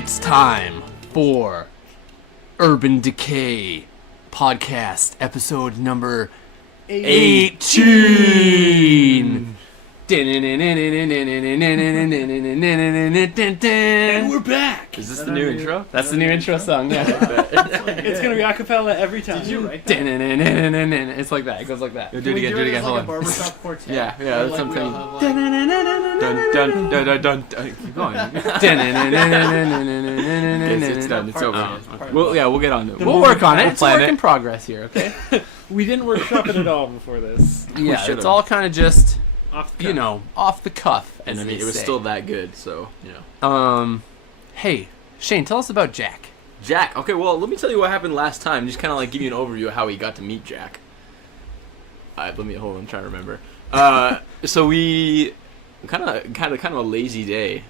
It's time for Urban Decay Podcast, episode number 18. And we're back. Is this the new intro? That's the new intro song, yeah. It's gonna be a cappella every time. Did you write that? It's like that. It goes like that. Do it again. Hold on. Like a barbershop quartet. Yeah, that's like something. Dun, dun, dun. Keep going. It's done. It's over. We'll get on to it. We'll work on it. It's a work in progress here, okay? We didn't workshop it at all before this. Yeah, it's all kind of just, Off the cuff. off the cuff. And I mean, it was still that good, so, you know. Hey, Shane, tell us about Jack. Jack. Okay, well, let me tell you what happened last time. Just kind of like give you an overview of how we got to meet Jack. Hold on, I'm trying to remember. So we kind of a lazy day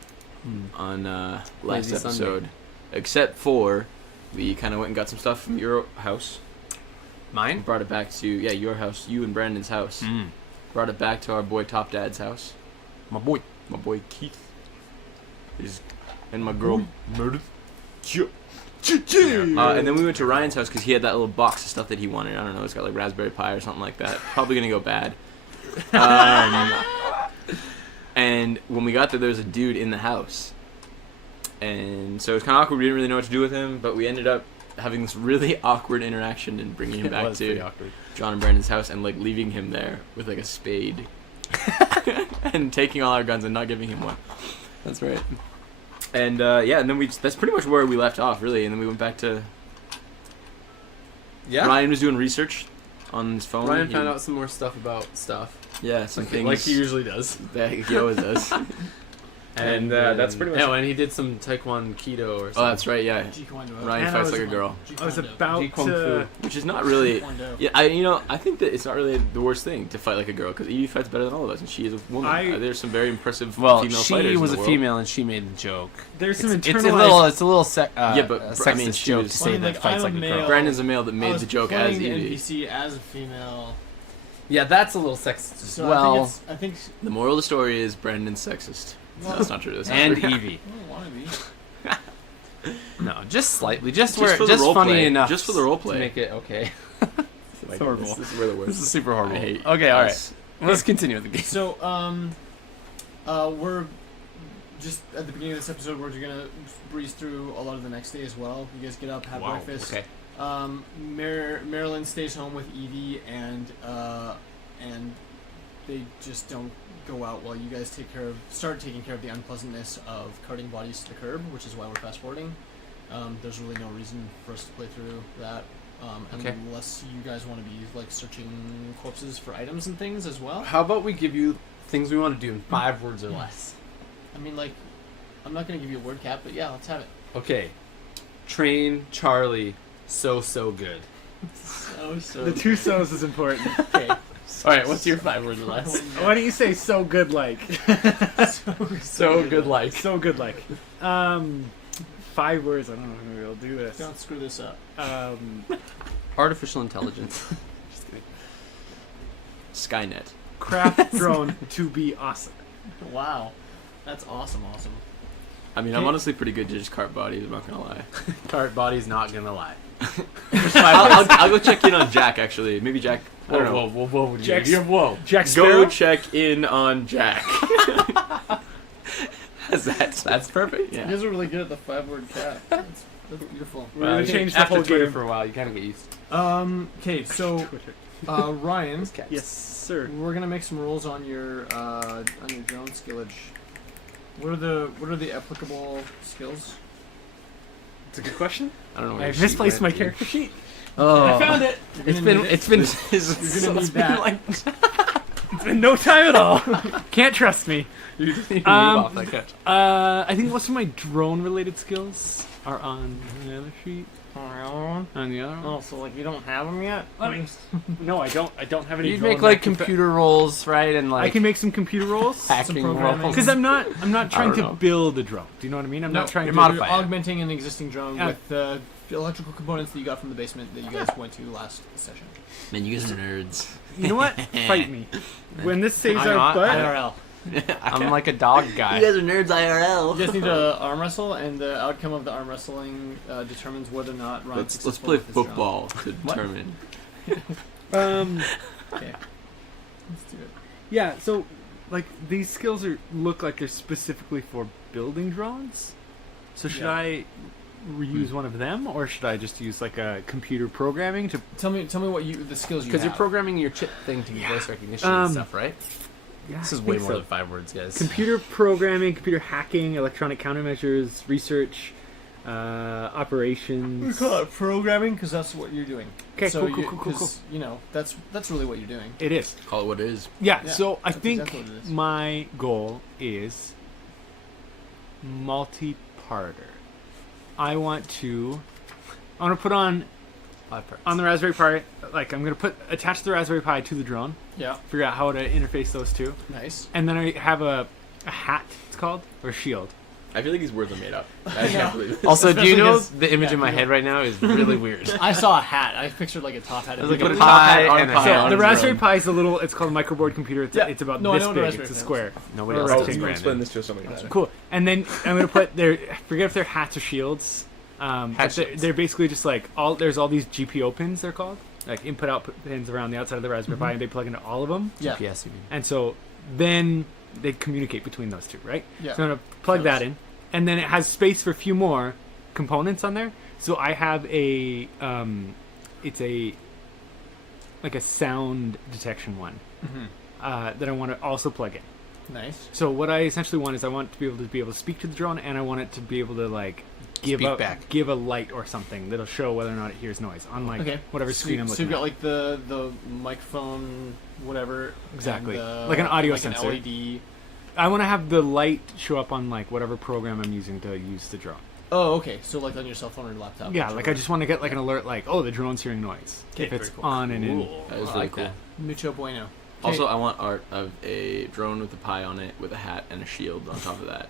on last Lazy episode, Sunday. except for we kind of went and got some stuff from your house. Mine? Brought it back to your house, you and Brandon's house. Brought it back to our boy Top Dad's house. My boy. My boy Keith. And my girl Meredith. And then we went to Ryan's house because he had that little box of stuff that he wanted. I don't know, it's got like Raspberry Pi or something like that. Probably gonna go bad. And when we got there was a dude in the house. And so it was kind of awkward. We didn't really know what to do with him, but we ended up having this really awkward interaction and bringing him back to John and Brandon's house and like leaving him there with like a spade and taking all our guns and not giving him one. That's right. And and then that's pretty much where we left off, really. And then we went back to Ryan was doing research on his phone. Ryan found out some more stuff about stuff. Yeah, some things Like he usually does. that he always does. And that's pretty much. Yeah, and he did some Taekwondo Keto or something. Oh, that's right. Yeah, Ryan And fights like a girl, I was about Jeet Kune to... which is not really. Yeah, I think that it's not really the worst thing to fight like a girl because Evie fights better than all of us, and she is a woman. There's some very impressive female fighters. She was in a the female, and she made the joke. There's some It's internalized... a little but sexist joke to say that fights like a girl. Brandon's a male that made the joke as Evie. Evie. NPC as a female. Yeah, that's a little sexist as So well. I think The moral of the story is Brandon's sexist. Well, That's not true. That's not And true. Evie. I don't want to be. No, just slightly. Just for the just role funny play. enough. Just for the role play. To make it okay. Like, horrible. This is really the worst. This is super horrible. I hate Okay, all right. us. Let's continue with the game. So, we're just at the beginning of this episode. We're gonna breeze through a lot of the next day as well. You guys get up, have breakfast. Okay. Marilyn stays home with Evie, and they just don't go out while you guys start taking care of the unpleasantness of carting bodies to the curb, which is why we're fast forwarding. There's really no reason for us to play through that, unless you guys want to be like searching corpses for items and things as well. How about we give you things we want to do in 5 words or less? I mean, like, I'm not gonna give you a word cap, but yeah, let's have it. Okay. Train Charlie. So good. So The two so's is important. okay. All right. What's your 5 words or less? Why don't you say so good like? So good, like. So good like. 5 words, I don't know if maybe I'll do this. Don't screw this up. Artificial intelligence. Just kidding. Skynet. Craft drone to be awesome. Wow, that's awesome. I mean, I'm honestly pretty good to just cart bodies. I'm not gonna lie. Cart body's not gonna lie. I'll go check in on Jack. Actually, maybe Jack. I don't know. Whoa. Jack's- Whoa. Jack Sparrow? Go check in on Jack. That's perfect. You Yeah. guys are really good at the 5-word cap. That's beautiful. We're gonna change the after whole Twitter game. for a while. You kind of get used. Okay, so Ryan, Yes, sir. we're gonna make some rolls on your drone skillage. What are the applicable skills? It's a good question. I don't know. I misplaced my character sheet. Oh, I found it. It's been. You're gonna need that. It's been no time at all. Can't trust me. You just need to move off that catch. I think most of my drone-related skills are on the other sheet. On the other one. Oh, so like you don't have them yet? No, I don't. I don't have any. You'd drone make like that can- computer rolls, right? And like I can make some computer rolls. hacking programming. rolls. Because I'm not trying don't to know. build a drone. Do you know what I mean? I'm not trying you're to modifying. You're augmenting an existing drone Yeah. with the electrical components that you got from the basement that you guys went to last session. Man, you guys are nerds. You know what? Fight me. When this saves I know, our butt, IRL. I'm like a dog guy. You guys are nerds IRL. You guys need to arm wrestle, and the outcome of the arm wrestling determines whether or not Ryan. Let's play football to determine. Okay. Let's do it. Yeah. So, like, these skills look like they're specifically for building drones. So should I reuse one of them, or should I just use like a computer programming to Tell me what the skills you have. Because you're programming your chip thing to get voice recognition and stuff, right? Yeah, This is I way think more so. than 5 words, guys. Computer programming, computer hacking, electronic countermeasures, research, operations. We call it programming because that's what you're doing. Okay, so cool. You know, that's really what you're doing. It is. Call it what it is. Yeah, Yeah, so I that's think exactly what it is. my goal is multi-parter. I want to put on 5 parts. the Raspberry Pi, like I'm going to attach the Raspberry Pi to the drone, Yeah. figure out how to interface those two, Nice. and then I have a hat, it's called, or shield. I feel like these words are made up. I can't believe it. Also, do you Especially know 'cause- the image in my head right now is really weird? I saw a hat. I pictured like a top hat. It's like put a a pie top and a pie hat on on The its Raspberry own. Pi is it's called a microboard computer. It's about No, I this know what a big. Raspberry It's a Pi is. square. Nobody Or else a knows rectangle. Brandon. Explain this to somebody else. Cool. And then I'm gonna put I forget if they're hats or shields. But they're basically just like there's all these GPO pins. They're called like input output pins around the outside of the Raspberry Pi, and they plug into all of them. Yeah. GPS, you mean. And so then they communicate between those two, right? Yeah. So I'm gonna plug that in, and then it has space for a few more components on there. So I have it's a sound detection one that I want to also plug in. Nice. So what I essentially want is I want to be able to speak to the drone, and I want it to be able to like give a light or something that'll show whether or not it hears noise on like whatever screen I'm So looking you've got at. like the microphone, whatever. Exactly. and, Like an audio like sensor. An LED. I want to have the light show up on like whatever program I'm using to use the drone. Oh, okay. So like on your cell phone or your laptop. Yeah, like I just want to get like an alert, like the drone's hearing noise if it's on and in. That is I really like cool. that. Mucho bueno. Also, I want art of a drone with a pie on it, with a hat and a shield on top of that.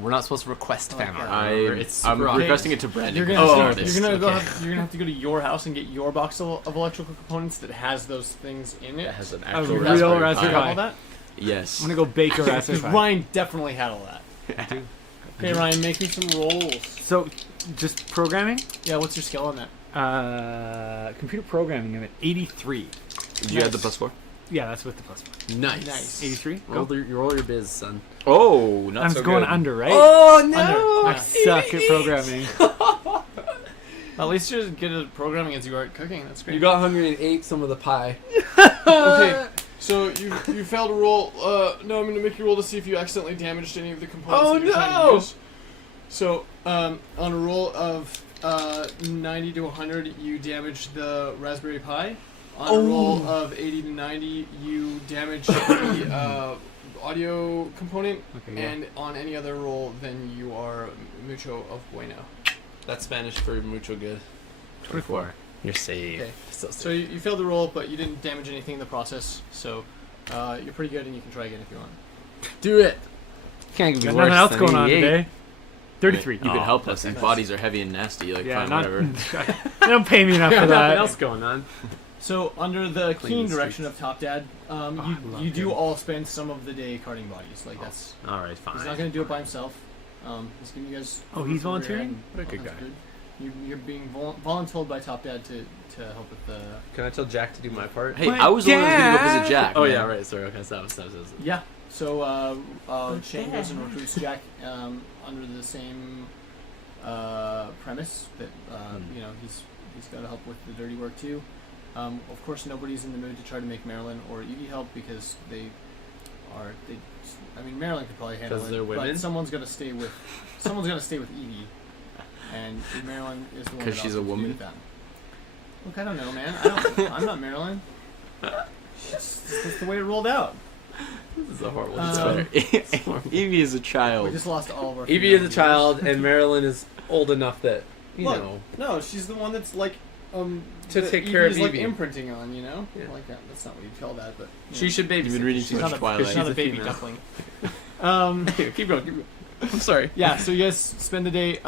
We're not supposed to request I like fan that. art. Remember? It's super I'm obvious. requesting it to Brandon. You're Oh, gonna artist. you're gonna Okay. you're gonna have to go to your house and get your box of electrical components that has those things in it. That has an A actual real Raspberry Raspberry You Pi. have all that? Yes. I'm gonna go bake a Raspberry Because Pi. Ryan definitely had all that. Okay, Ryan, make me some rolls. So, just programming. Yeah, what's your skill on that? Computer programming. I'm at 83. Did you add the +4? Yeah, that's with the plus one. Nice. Nice. 83. Roll Go. your biz, son. Oh, not I'm so going good. under, right? Oh no! Under. I suck at programming. At least you're as good at programming as you are at cooking. That's great. You got hungry and ate some of the pie. Okay, so you failed to roll. No, I'm gonna make you roll to see if you accidentally damaged any of the components Oh, that you're trying no! to use. So, on a roll of 90 to 100, you damage the Raspberry Pi. On a roll of 80 to 90, you damage the audio component. Okay, yeah. And on any other roll, then you are mucho of bueno. That's Spanish for mucho good. 24. You're safe. Okay. Still safe. So you failed the roll, but you didn't damage anything in the process. So you're pretty good, and you can try again if you want. Do it. Can't be Got worse nothing else than going on 88. today. 33. You can help us. These nice. bodies are heavy and nasty. Like, Yeah, fine, not. whatever. They don't pay me enough for Nothing that. else going on. So under the Clean keen the direction streets. of Top Dad, I love you do him. all spend some of the day carting bodies. Like that's All right, fine. he's not going to do it by himself. He's giving you guys. Oh, he's over your volunteering? head. What a good That's guy. good. You're being voluntold by Top Dad to help with the. Can I tell Jack to do my part? Hey, My I was the one that was going to go dad! visit Jack. Oh man. yeah, right. Sorry. Okay, stop. Yeah. So Shane goes and recruits Jack under the same premise that he's got to help with the dirty work too. Of course, nobody's in the mood to try to make Marilyn or Evie help because Marilyn could probably handle it. 'Cause they're women? But someone's gonna stay with Evie, and Marilyn is the one. 'Cause that she's a also has to woman? do with that. Look, I don't know, man. I'm not Marilyn. That's the way it rolled out. This is a horrible. Evie is a We child. just lost all of our. Evie female is a viewers. child, and Marilyn is old enough that you Look, know. No, she's the one that's like To that take care of Evie's, like Evie. imprinting on, you know. Yeah. Like that's not what you'd call that, but you She know. should babysit. You've been reading She's too much not a, Twilight. she's not a She's a baby female. duckling. Keep going. I'm sorry. Yeah, so you guys spend the day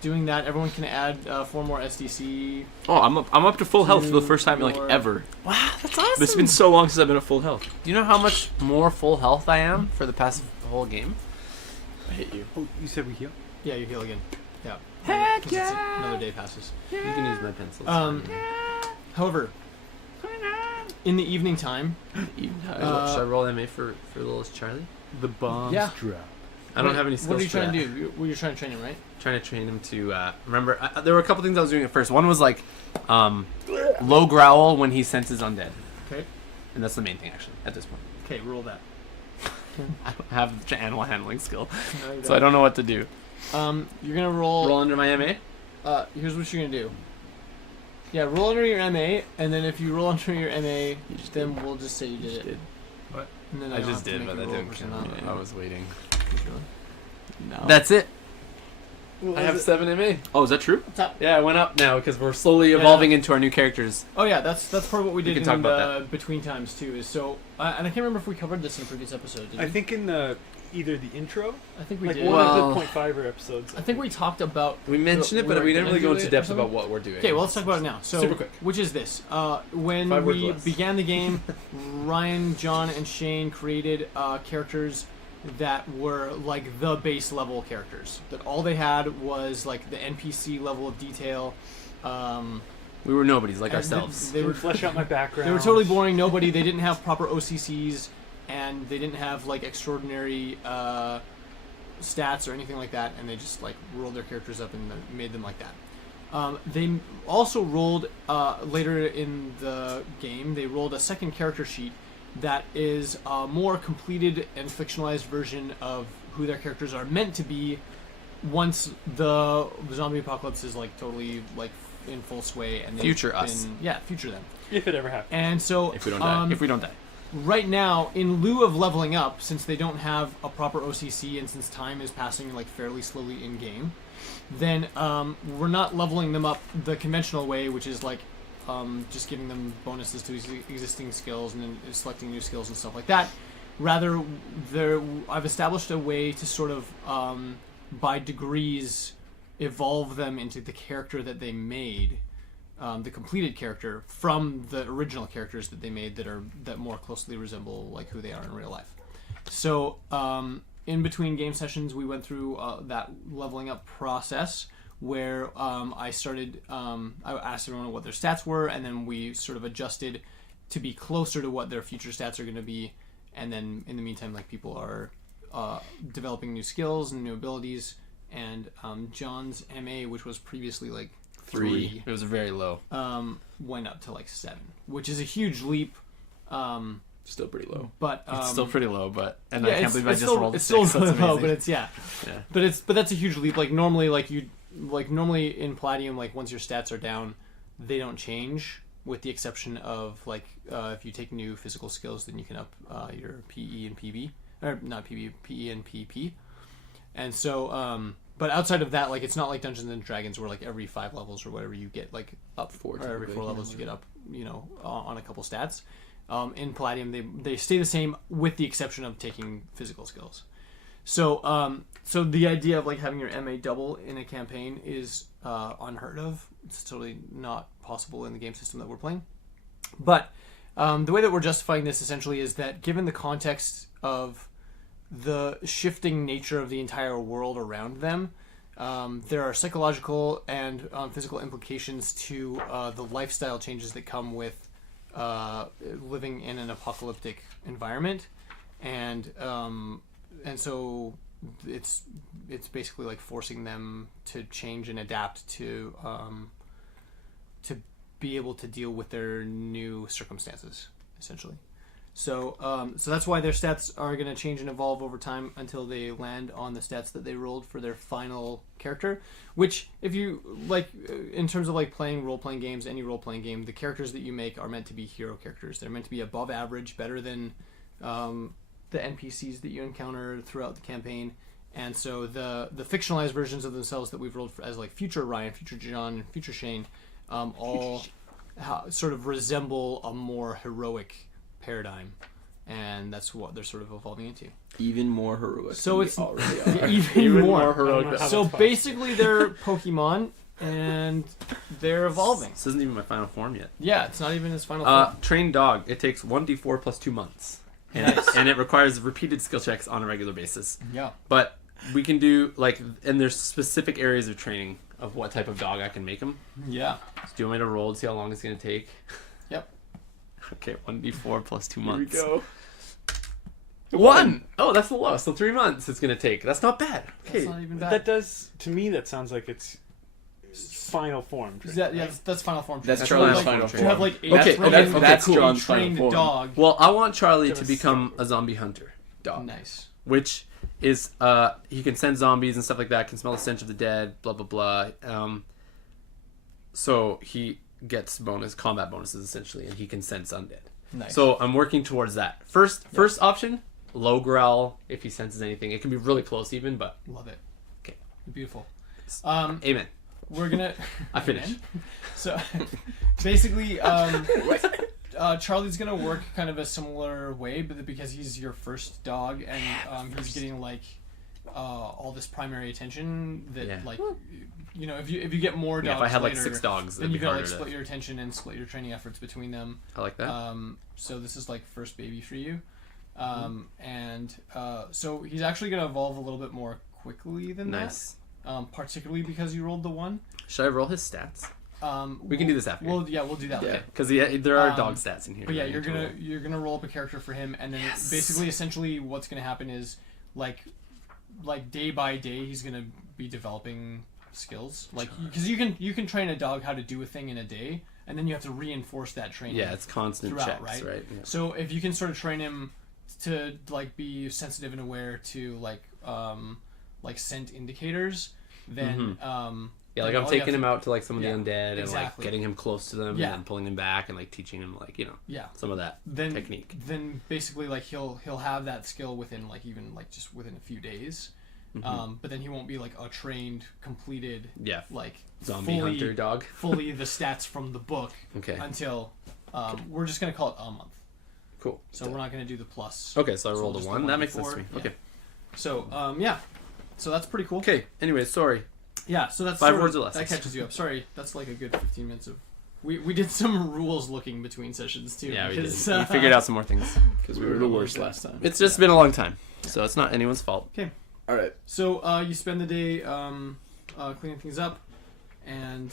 doing that. Everyone can add 4 more SDC. Oh, I'm up to full health for the first time like ever. Wow, that's awesome. It's been so long since I've been at full health. Do you know how much more full health I am for the past whole game? I hate you. Oh, you said we heal? Yeah, you heal again. Yeah. Heck 'Cause yeah! another day passes. You can use my pencils. However, in the evening time, Should I roll MA for little Charlie? The bombs drop. I don't have any skills. What are you for trying that. to do? You're trying to train him, right? Trying to train him to remember. There were a couple things I was doing at first. One was like low growl when he senses undead, Okay. and that's the main thing actually at this point. Okay, roll that. I don't have the animal handling skill, No, you so I don't know what to do. You're gonna roll. Roll under my MA. Here's what you're gonna do. Yeah, roll under your MA, and then if you roll under your MA, then we'll just say you did it. What? And then I don't just have to did, make but you that roll didn't versus count. not. I was waiting. No. That's it. What I have was it? 7 MA. Oh, is that true? Yeah, I went up now because we're slowly evolving into our new characters. Oh yeah, that's part of what we did can in talk about the between times too. Is so, and I can't remember if we covered this in a previous episode. Did we? I think in the either the intro, I think we like did. one Well- of the .5 episodes. I think we talked about. We mentioned it, but we didn't really go into depth about what we're doing. Okay, well let's talk about it now. So, Super quick. which is this? When 5 words we less. began the game, Ryan, John, and Shane created characters that were like the base level characters. That all they had was like the NPC level of detail. We were nobodies like and ourselves. They were flesh out my background. They were totally boring. Nobody. They didn't have proper OCCs, and they didn't have like extraordinary stats or anything like that. And they just like rolled their characters up and made them like that. They also rolled later in the game. They rolled a second character sheet that is a more completed and fictionalized version of who their characters are meant to be once the zombie apocalypse is like totally like in full sway and they've Future been, us. Yeah, future them. If it ever happens. And so If we don't die. If we don't die. right now, in lieu of leveling up, since they don't have a proper OCC and since time is passing like fairly slowly in game, then we're not leveling them up the conventional way, which is like just giving them bonuses to existing skills and then selecting new skills and stuff like that. Rather, I've established a way to sort of, by degrees, evolve them into the character that they made, the completed character, from the original characters that they made that more closely resemble like who they are in real life. So, in between game sessions, we went through that leveling up process, where I started, I asked everyone what their stats were, and then we sort of adjusted to be closer to what their future stats are going to be, and then in the meantime, like people are developing new skills and new abilities, and John's MA, which was previously like 3, It was very low. went up to like 7, which is a huge leap. Still pretty low. But It's still pretty low, but I can't it's- believe I it's just still, rolled a it's 6. still That's low, amazing. but it's Yeah. but that's a huge leap. Like normally, normally in Palladium, like once your stats are down, they don't change, with the exception of like if you take new physical skills, then you can up your PE and PB, or not PB, PE and PP. And so, but outside of that, like it's not like Dungeons and Dragons where like every 5 levels or whatever you get like up 4 or every 4 typically, levels you get up, on a couple stats. In Palladium, they stay the same with the exception of taking physical skills. So, so the idea of like having your MA double in a campaign is unheard of. It's totally not possible in the game system that we're playing. But the way that we're justifying this essentially is that given the context of the shifting nature of the entire world around them, there are psychological and physical implications to the lifestyle changes that come with living in an apocalyptic environment, and so it's basically like forcing them to change and adapt to be able to deal with their new circumstances, essentially. So that's why their stats are going to change and evolve over time until they land on the stats that they rolled for their final character. Which, if you like, in terms of like playing role-playing games, any role-playing game, the characters that you make are meant to be hero characters. They're meant to be above average, better than the NPCs that you encounter throughout the campaign. And so the fictionalized versions of themselves that we've rolled as like future Ryan, future John, and future Shane, all sort of resemble a more heroic paradigm, and that's what they're sort of evolving into. Even more heroic. So than we it's already are. even more. heroic. So basically, they're Pokemon, and they're evolving. This isn't even my final form yet. Yeah, it's not even his final form. Trained dog. It takes 1d4 plus 2 months, and it requires repeated skill checks on a regular basis. Yeah. But we can do and there's specific areas of training of what type of dog I can make him. Yeah. So do you want me to roll to see how long it's gonna take? Yep. Okay, 1d4 plus 2 Here we months. go. 1. Oh, that's the lowest. So 3 months it's gonna take. That's not bad. Okay. That's not even bad. That does, to me, that sounds like it's final form. That's final form. That's training. Charlie's like, final to form. have like Okay, that's cool. John's trained final form. dog. Well, I want Charlie to That was become so a zombie hunter dog, Nice. which is he can sense zombies and stuff like that. Can smell the stench of the dead. Blah blah blah. So he gets combat bonuses essentially, and he can sense undead. Nice. So I'm working towards that. First option, low growl if he senses anything. It can be really close even, but Love it. Okay. Beautiful. amen. We're gonna. I finished. So basically, Charlie's gonna work kind of a similar way, but because he's your first dog and he's getting like all this primary attention that Yeah. like if you get more dogs If I had like later, 6 dogs, then it'd you be gotta harder like split to. your attention and split your training efforts between them. I like that. So this is like first baby for you, and so he's actually gonna evolve a little bit more quickly than Nice. that, particularly because you rolled the 1. Should I roll his stats? We can do this after. We'll do that. Yeah. Okay. Because there are dog stats in here. But yeah, that I need to roll. you're gonna roll up a character for him, and then Yes. basically, essentially, what's gonna happen is like day by day, he's gonna be developing skills. Like because you can train a dog how to do a thing in a day, and then you have to reinforce that training. Yeah, it's constant throughout, checks, right? Yeah. So if you can sort of train him to like be sensitive and aware to like scent indicators, then Yeah, like then I'm all you taking have him to- out to like some of the Yeah, undead and like exactly. getting him close to them Yeah. and then pulling him back and like teaching him like Yeah. some of that Then technique. Then basically like he'll have that skill within like even like just within a few days. But then he won't be like a trained, completed Yeah, like zombie fully, hunter dog. fully the stats from the book Okay, until we're just gonna call it a month. cool. So we're not gonna do the plus. Okay, so I So rolled a just the 1. one That makes sense to me. before, Okay. So yeah, so that's pretty cool. Okay. Anyway, sorry. Yeah, so that's 5 sort of- words or less. That catches you up. Sorry, that's like a good 15 minutes of. We did some rules looking between sessions too. Yeah, we did. because, We figured out some more things. Because we were the worst last time. It's just been a long time, so it's not anyone's fault. All right. So you spend the day cleaning things up and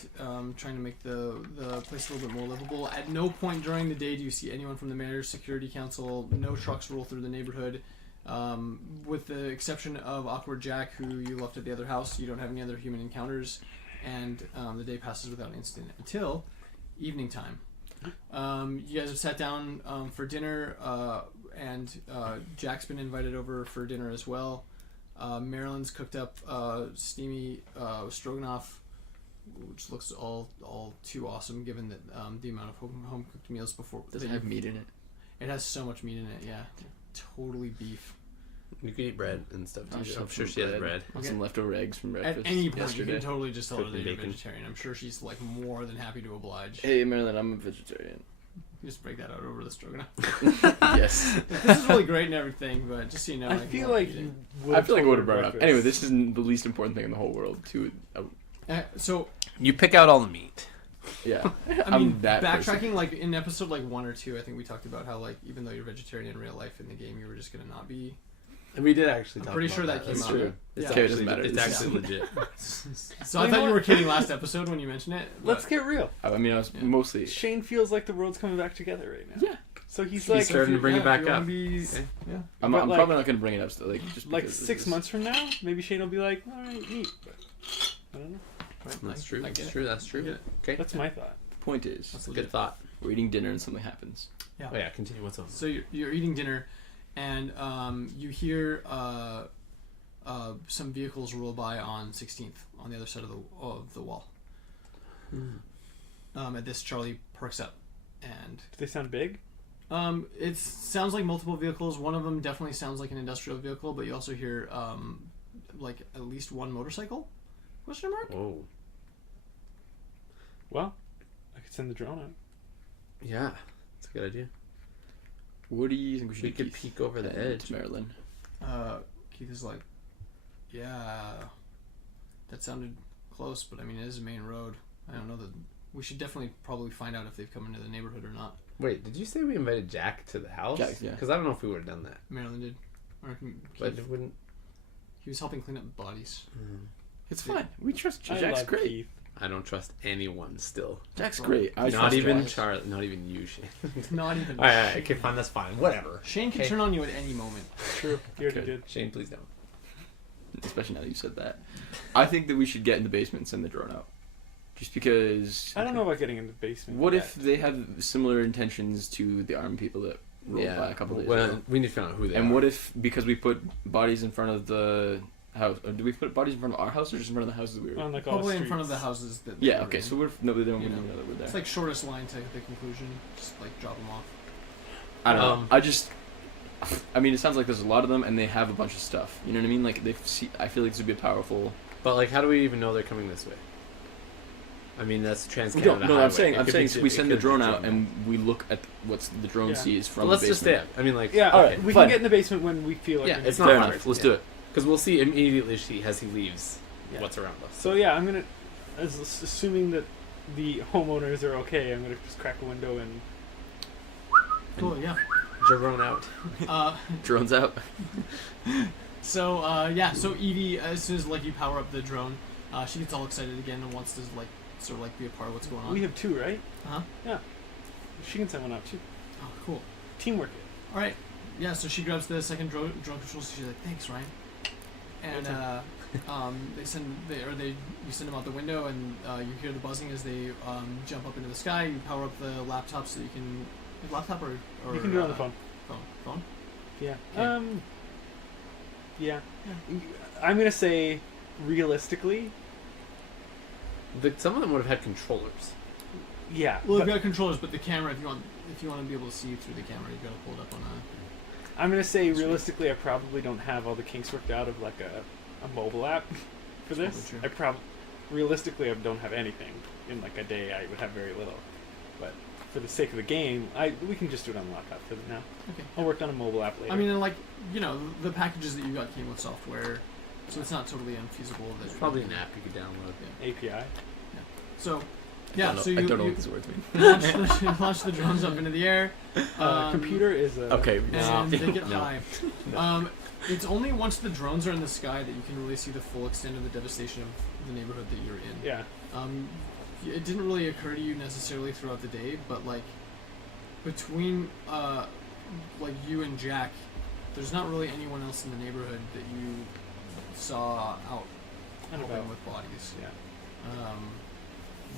trying to make the place a little bit more livable. At no point during the day do you see anyone from the mayor's security council. No trucks roll through the neighborhood. With the exception of Awkward Jack, who you left at the other house, you don't have any other human encounters, and the day passes without incident until evening time. You guys have sat down for dinner, and Jack's been invited over for dinner as well. Marilyn's cooked up steamy stroganoff, which looks all too awesome given that the amount of home cooked meals before. Does it have meat in it? It has so much meat in it. Yeah, totally beef. You can eat bread and stuff too. I'll shove I'm sure some she has bread. bread. With some leftover eggs from breakfast At any point, yesterday. you can totally just tell her that Cooking you're bacon. vegetarian. I'm sure she's like more than happy to oblige. Hey, Marilyn, I'm a vegetarian. Just break that out over the stroganoff. Yes. This is really great and everything, but just so you know, I can feel let like eat it. you. I feel like I would have told her brought it up. breakfast. Anyway, this isn't the least important thing in the whole world. So You pick out all the meat. Yeah. I mean, I'm that backtracking, person. like in episode like 1 or 2, I think we talked about how like even though you're vegetarian in real life, in the game you were just gonna not be. We did actually. I'm talk pretty about sure that came That's out. true. It's Yeah. Okay, it doesn't matter. It's This actually is- legit. So I thought you were kidding last episode when you mentioned it. but- Let's get real. I mean, I was Yeah. mostly. Shane feels like the world's coming back together right now. Yeah. So he's He's like, starting to bring it Yeah, back if you wanna up. be- Okay. yeah. I'm But, like- probably not going to bring it up still. Like, just like because 6 this is- months from now, maybe Shane will be like, all right, meat. But I don't know. That's true. I get That's it. true. That's I true. get it. Okay. That's my thought. The point is, That's Good legit. thought. we're eating dinner and something happens. Yeah. Oh yeah. Continue. What's up? So you're eating dinner, and you hear some vehicles roll by on 16th on the other side of the wall. At this, Charlie perks up, and Do they sound big? it sounds like multiple vehicles. One of them definitely sounds like an industrial vehicle, but you also hear like at least one motorcycle? Question mark? Whoa. Well, I could send the drone out. Yeah. That's a good idea. What do you think we should We do, could Keith? peek over the Heading edge. to Maryland. Keith is like, yeah, that sounded close, but I mean, it is a main road. I don't know that we should definitely probably find out if they've come into the neighborhood or not. Wait, did you say we invited Jack to the house? Jack, yeah. Because I don't know if we would have done that. Maryland did. Or But it wouldn't. he was helping clean up bodies. It's fine. We trust I Jack's love great. Keith. I don't trust anyone still. Jack's great. I Not trust even Jack. Charlie. Not even you, Shane. Not even. All right, okay, fine. That's fine. Whatever. Shane can Okay. turn on you at any moment. True. You already Okay. did. Shane, please don't. Especially now that you said that. I think that we should get in the basement and send the drone out. Just because... I don't know about getting in the basement. What yet. if they have similar intentions to the armed people that rolled by a couple days ago? We need to find out who they are. And what if, because we put bodies in front of the house, or do we put bodies in front of our house or just in front of the houses we were in? on like all Probably in streets? front of the houses that. they Yeah, were okay, in. so what if nobody, they don't You even know, know that we're there? It's like shortest line to the conclusion. Just like drop them off. I don't Um, know. I mean, it sounds like there's a lot of them and they have a bunch of stuff. You know what I mean? Like, I feel like this would be a powerful... But like, how do we even know they're coming this way? I mean, that's Trans We Canada. don't, no, I'm saying, Highway. we send the drone out driven and we look at what the drone Yeah. sees from Well, let's the just stay basement. up. I mean, like, Yeah, All right, we fine. can get in the basement when we feel like Yeah, we it's need not Fair hard. enough. Let's do it. because we'll see immediately as he leaves Yeah. what's around us. So yeah, I'm gonna, assuming that the homeowners are okay, I'm gonna just crack a window and Cool. Yeah. Drone out. Drone's out. So so Evie, as soon as like you power up the drone, she gets all excited again and wants to like sort of like be a part of what's going on. we have two, right? Uh-huh. Yeah. She can send one out too. Oh, cool. Teamwork it. All right. Yeah. So she grabs the second drone control. She's like, "Thanks, Ryan." And you send them out the window, and you hear the buzzing as they jump up into the sky. You power up the laptop so you can laptop or You can do it on the phone. Phone. Yeah. Okay. Yeah. I'm gonna say, realistically, Some of them would have had controllers. yeah. Well, but you've got controllers, but the camera, if you want to be able to see through the camera, you've got to pull it up on a. I'm gonna say realistically, I probably don't have all the kinks worked out of like a mobile app for this. Probably Realistically, I don't have anything. In like a day, I would have very little. But for the sake of the game, we can just do it on the laptop for now. Okay. I'll work on a mobile app later. I mean, and like the packages that you got came with software, so it's not totally unfeasible. That There's probably an app you could download. API. So, yeah. I So you don't know what these words mean. launch the drones up into the air. Computer is a Okay. And they get No. high. It's only once the drones are in the sky that you can really see the full extent of the devastation of the neighborhood that you're in. Yeah. It didn't really occur to you necessarily throughout the day, but like between like you and Jack, there's not really anyone else in the neighborhood that you saw out And helping about. with bodies. Yeah.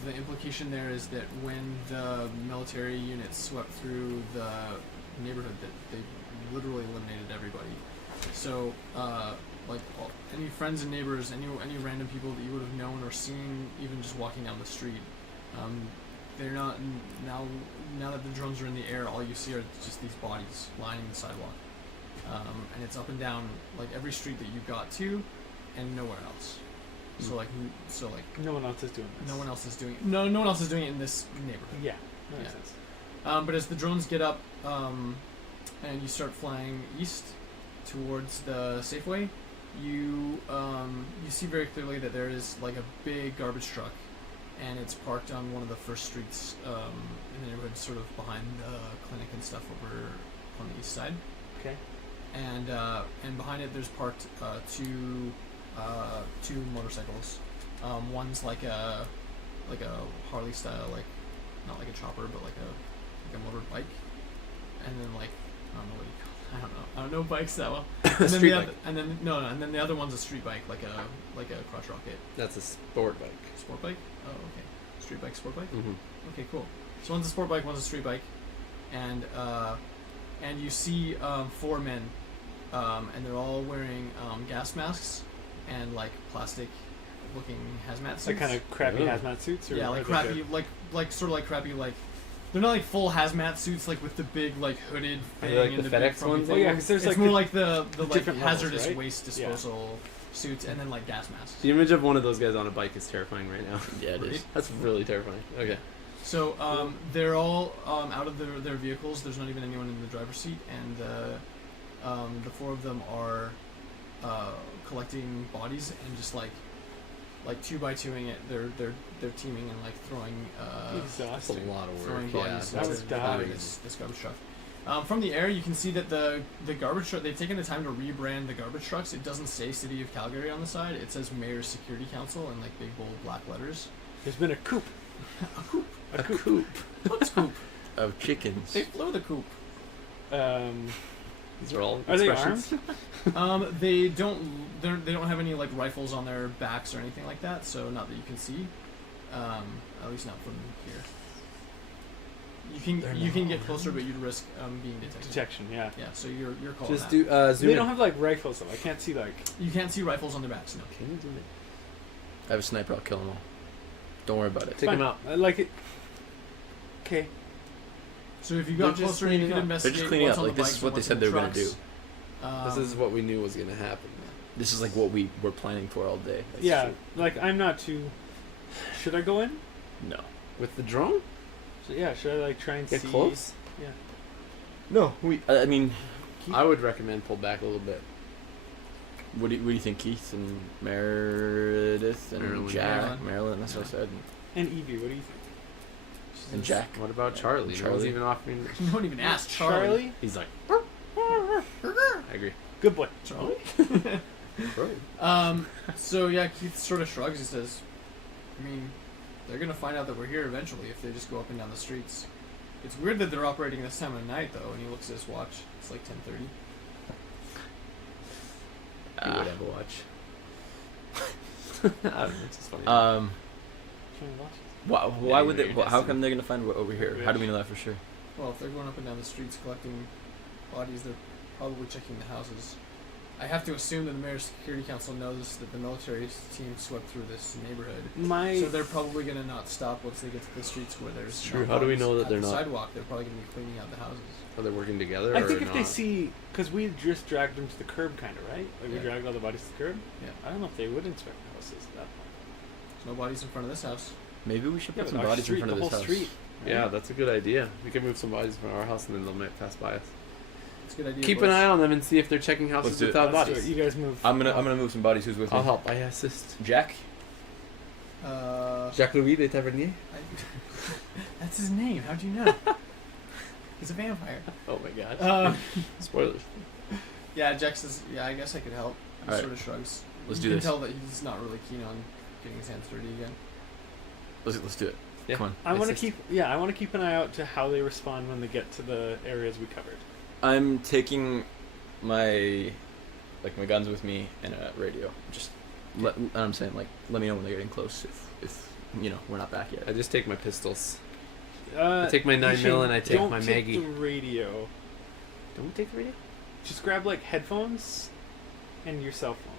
The implication there is that when the military units swept through the neighborhood, that they literally eliminated everybody. So, any friends and neighbors, any random people that you would have known or seen, even just walking down the street, they're not now. Now that the drones are in the air, all you see are just these bodies lining the sidewalk, and it's up and down like every street that you got to, and nowhere else. So like No one else is doing this. no one else is doing it. No one else is doing it in this neighborhood. Yeah. That makes Yeah. sense. But as the drones get up, and you start flying east towards the Safeway, you see very clearly that there is like a big garbage truck, and it's parked on one of the first streets in the neighborhood, sort of behind the clinic and stuff over on the east side. Okay. And behind it, there's parked two motorcycles. One's like a Harley style, like not like a chopper, but like a motorbike. And then like I don't know what you call it. I don't know bikes that well. And Street then bike. and then the other one's a street bike, like a crotch rocket. That's a sport bike. Sport bike? Oh, okay. Street bike, sport bike? Mm-hmm. Okay, cool. So one's a sport bike, one's a street bike, and you see 4 men, and they're all wearing gas masks and like plastic-looking hazmat suits. Like kind of crappy Ooh. hazmat suits? Or Yeah, like crappy, like sort of like crappy, like they're not like full hazmat suits, like with the big like hooded Are thing they like and the the big FedEx frumpy ones? thing. Oh yeah, because there's It's like more the like the like different levels, hazardous right? waste disposal suits, and then like gas masks. The image of one of those guys on a bike is terrifying right now. Yeah, it is. That's really terrifying. Okay. So they're all out of their vehicles. There's not even anyone in the driver's seat, and the 4 of them are collecting bodies and just like 2x2ing it. They're teaming and like throwing That's a Exhausting. lot of throwing work. bodies that into was dying. this garbage truck. From the air, you can see that the garbage truck, they've taken the time to rebrand the garbage trucks. It doesn't say City of Calgary on the side. It says Mayor's Security Council in like big bold black letters. There's been a coup. A coop. A coup. What's coop? Of chickens. They flew the coop. These are all Are they expressions. armed? They don't have any like rifles on their backs or anything like that. So not that you can see. At least not from here. You can get closer, but you'd risk being detected. Detection, yeah. Yeah, so you're calling Just that. do zoom They in. don't have like rifles though. I can't see like. You can't see rifles on their backs. No. Can you zoom in? I have a sniper. I'll kill them all. Don't worry about it. Take Fine. them out. I like it. Okay. So if you got They're just closer, you cleaning could up. investigate. They're just cleaning what's up. on Like, the this bikes is what and they what's said in they the were gonna trucks. This is what we knew was gonna happen. This is like what we were planning for all day. That's Yeah, true. like I'm not too. Should I go in? No. With the drone, Yeah, should I like try and get see? close. Yeah. No. I mean, I would recommend pull back a little bit. what do you think, Keith and Meredith and Marilyn. Jack, Marilyn? That's what I said. And Evie, what do you think? And Jack. What about Charlie? No one's Charlie. even offering. You don't even ask Charlie. He's like, I agree. Good boy. Charlie. Bro. So yeah, Keith sort of shrugs. He says, "I mean, they're gonna find out that we're here eventually if they just go up and down the streets. It's weird that they're operating this time of night though." And he looks at his watch. It's like 10:30. You would have a watch. I don't know. It's just funny. Why would they? you're How guessing. come they're gonna find we're over here? How do we know that for sure? Well, if they're going up and down the streets collecting bodies, they're probably checking the houses. I have to assume that the Mayor's Security Council knows that the military team swept through this neighborhood. So they're probably going to not stop once they get to the streets where there's True. not How do we bodies know that at they're the not- sidewalk. They're probably going to be cleaning out the houses. Are they working together? I or think if not? they see, because we just dragged them to the curb, kind of, right? Like we Yeah. dragged all the bodies to the curb. Yeah. I don't know if they would inspect the houses at that point. There's no bodies in front of this house. Maybe we should put Yeah, some but our bodies street, in front of the this whole house. street. right? Yeah, that's a good idea. We can move some bodies from our house and then they might pass by us. It's a good idea. Keep boys. an eye on them and see if they're checking houses Let's do it. without Let's do bodies. it. You guys move. I'm gonna move some bodies. Who's with me? I'll help. I assist. Jack. Jacques Louis de Tavernier. That's his name. How'd you know? He's a vampire. Oh my gosh. Spoilers. Yeah, Jack says, yeah, I guess I could help. He Alright. sort of shrugs. Let's you do can this. tell that he's not really keen on getting his hands dirty again. Let's do it. Yeah. Come on. I want to Assist. keep an eye out to how they respond when they get to the areas we covered. I'm taking my guns with me and a radio. Just I'm saying let me know when they're getting close. If we're not back yet. I just take my pistols. I take my 9mm and I take my Maggie. Don't take the radio. Don't take the radio. Just grab like headphones and your cell phone.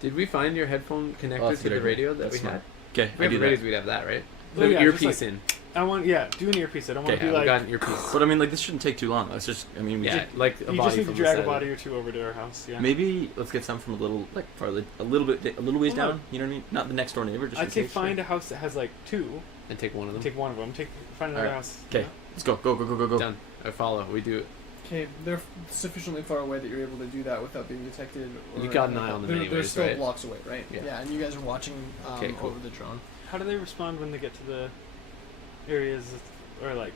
Did we find your headphone Oh, connector that's a to good the idea. radio that That's we smart. had? Okay, If I we had do the that. radios, we'd have that, right? Oh, The yeah, earpiece just in. I want do an earpiece. I don't want Okay, to be I've like. got an earpiece. But I mean, this shouldn't take too long. Let's just. I mean, we Yeah, just, like a You body just need to from the drag a side. body or two over to our house. Yeah. maybe let's get some from a little farther, a little ways Well, no. down. You know what I mean? Not the next door neighbor. Just I'd in say case. find a house that has like two. And take one of them. Take one of them. Find another Alright. house. Okay, let's go. Go. Done. I follow. We do it. Okay, they're sufficiently far away that you're able to do that without being detected. Or You got an eye on them they're anyways, still right? blocks away, right? Yeah. and you guys are watching Okay, cool. over the drone. How do they respond when they get to the areas or like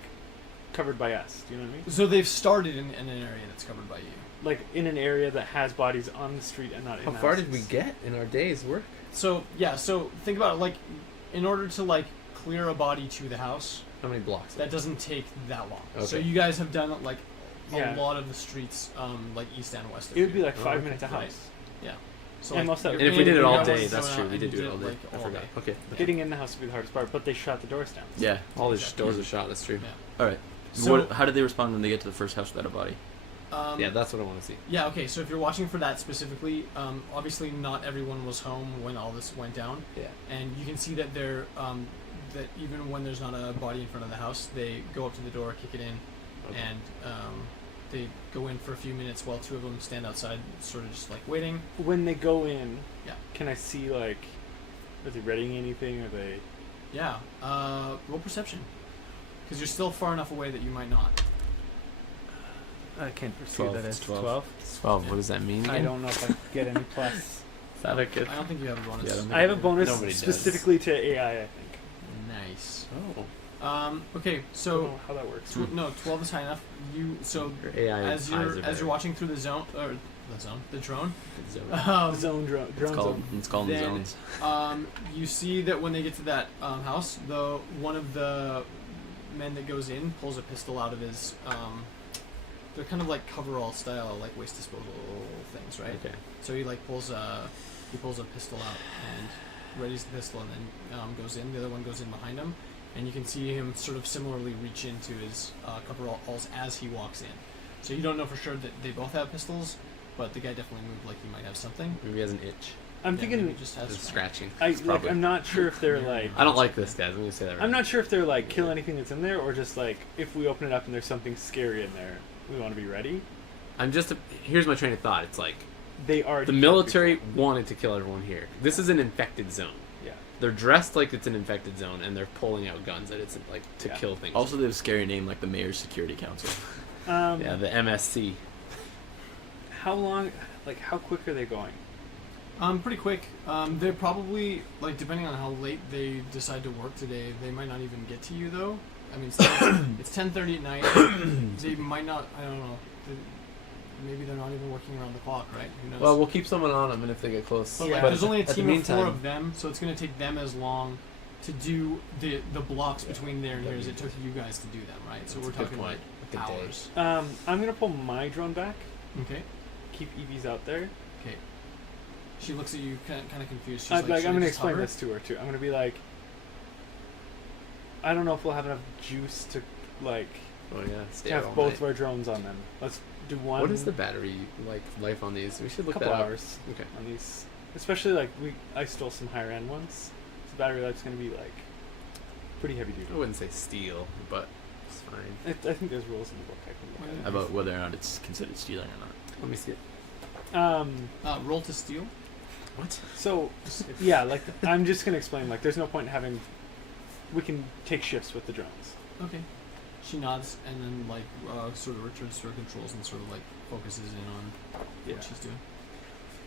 covered by us? Do you know what I mean? So they've started in an area that's covered by you. Like in an area that has bodies on the street and not in How the far did houses. we get in our day's work? So yeah, so think about it. Like, in order to like clear a body to the house, How many blocks? that doesn't take that long. So Okay. you guys have done like a Yeah. lot of the streets, like east and west. Of It would be you. like 5 okay. minutes a Right. house. So and most of- you're And if we in, did it you all got day, one that's going true. out, We and did you do it all day. like, I all forgot. day. Okay. Getting in the house would be the hardest part, but they shot the doors down. Yeah. All these doors are shot. That's true. Yeah. All right. So How did they respond when they get to the first house without a body? Yeah, that's what I want to see. Yeah, okay, so if you're watching for that specifically, obviously not everyone was home when all this went down. Yeah. And you can see that they're, that even when there's not a body in front of the house, they go up to the door, kick it in, Okay. and they go in for a few minutes while two of them stand outside, sort of just like waiting. When they go in, Yeah. can I see like, are they readying anything? Are they? Yeah. Roll perception. Because you're still far enough away that you might not. I can't perceive 12. that as It's 12. 12. 12. What does that mean? I don't know if I get any plus. Is that a good? I don't think you have a bonus. Yeah, I don't think- I have a bonus Nobody does. specifically to AI, I think. Nice. Oh. Okay, I don't so know how that works. no, 12 is high enough. So Your AI as eyes are you're watching through the drone, Zone drone. It's called the Then- zones. you see that when they get to that house, one of the men that goes in pulls a pistol out of his. They're kind of like coverall style, like waste disposal things, right? Okay. So he like pulls a pistol out and readies the pistol, and then goes in. The other one goes in behind him, and you can see him sort of similarly reach into his coveralls as he walks in. So you don't know for sure that they both have pistols, but the guy definitely moved like he might have something. Maybe he has an itch. I'm Yeah, thinking. maybe just has Just scratching. I'm not sure if they're like. I don't like this, guys. I'm gonna say that right I'm not sure if they're like kill anything that's in there, or just like if we open it up and there's something scary in there, we want to be ready. Here's my train of thought. It's like They are the military wanted to kill everyone here. This is an infected zone. Yeah. They're dressed like it's an infected zone, and they're pulling out guns that it's like to Yeah. kill things. Also, they have a scary name like the Mayor's Security Council. yeah, the MSC. How long? Like how quick are they going? Pretty quick. They're probably like depending on how late they decide to work today, they might not even get to you though. I mean, it's 10:30 at night. They might not. I don't know. Maybe they're not even working around the clock, right? Who knows? Well, we'll keep someone on them, and if they get close. But Yeah. like, But there's only a at the team of 4 meantime- of them, so it's going to take them as long to do the blocks between there and here as it took you guys to do them, right? So That's we're a good talking point. like A good day. hours. I'm gonna pull my drone back. Okay. Keep Evie's out there. Okay. She looks at you kind of confused. She's I'm should I gonna just explain hover? this to her too. I'm gonna be like, I don't know if we'll have enough juice to like Oh yeah, stay to out have all both night. of our drones on them. Let's do one. What is the battery life on these? We should look couple that up. hours Okay. on these? Especially like I stole some higher end ones. So the battery life's gonna be like pretty heavy duty. I wouldn't say steel, but it's fine. I think there's rules in the book. I can look at. About whether or not it's considered stealing or not. Let me see it. Roll to steal. What? So yeah, like I'm just gonna explain. Like, there's no point in having. We can take shifts with the drones. Okay. She nods and then like sort of returns to her controls and sort of like focuses in on Yeah. what she's doing.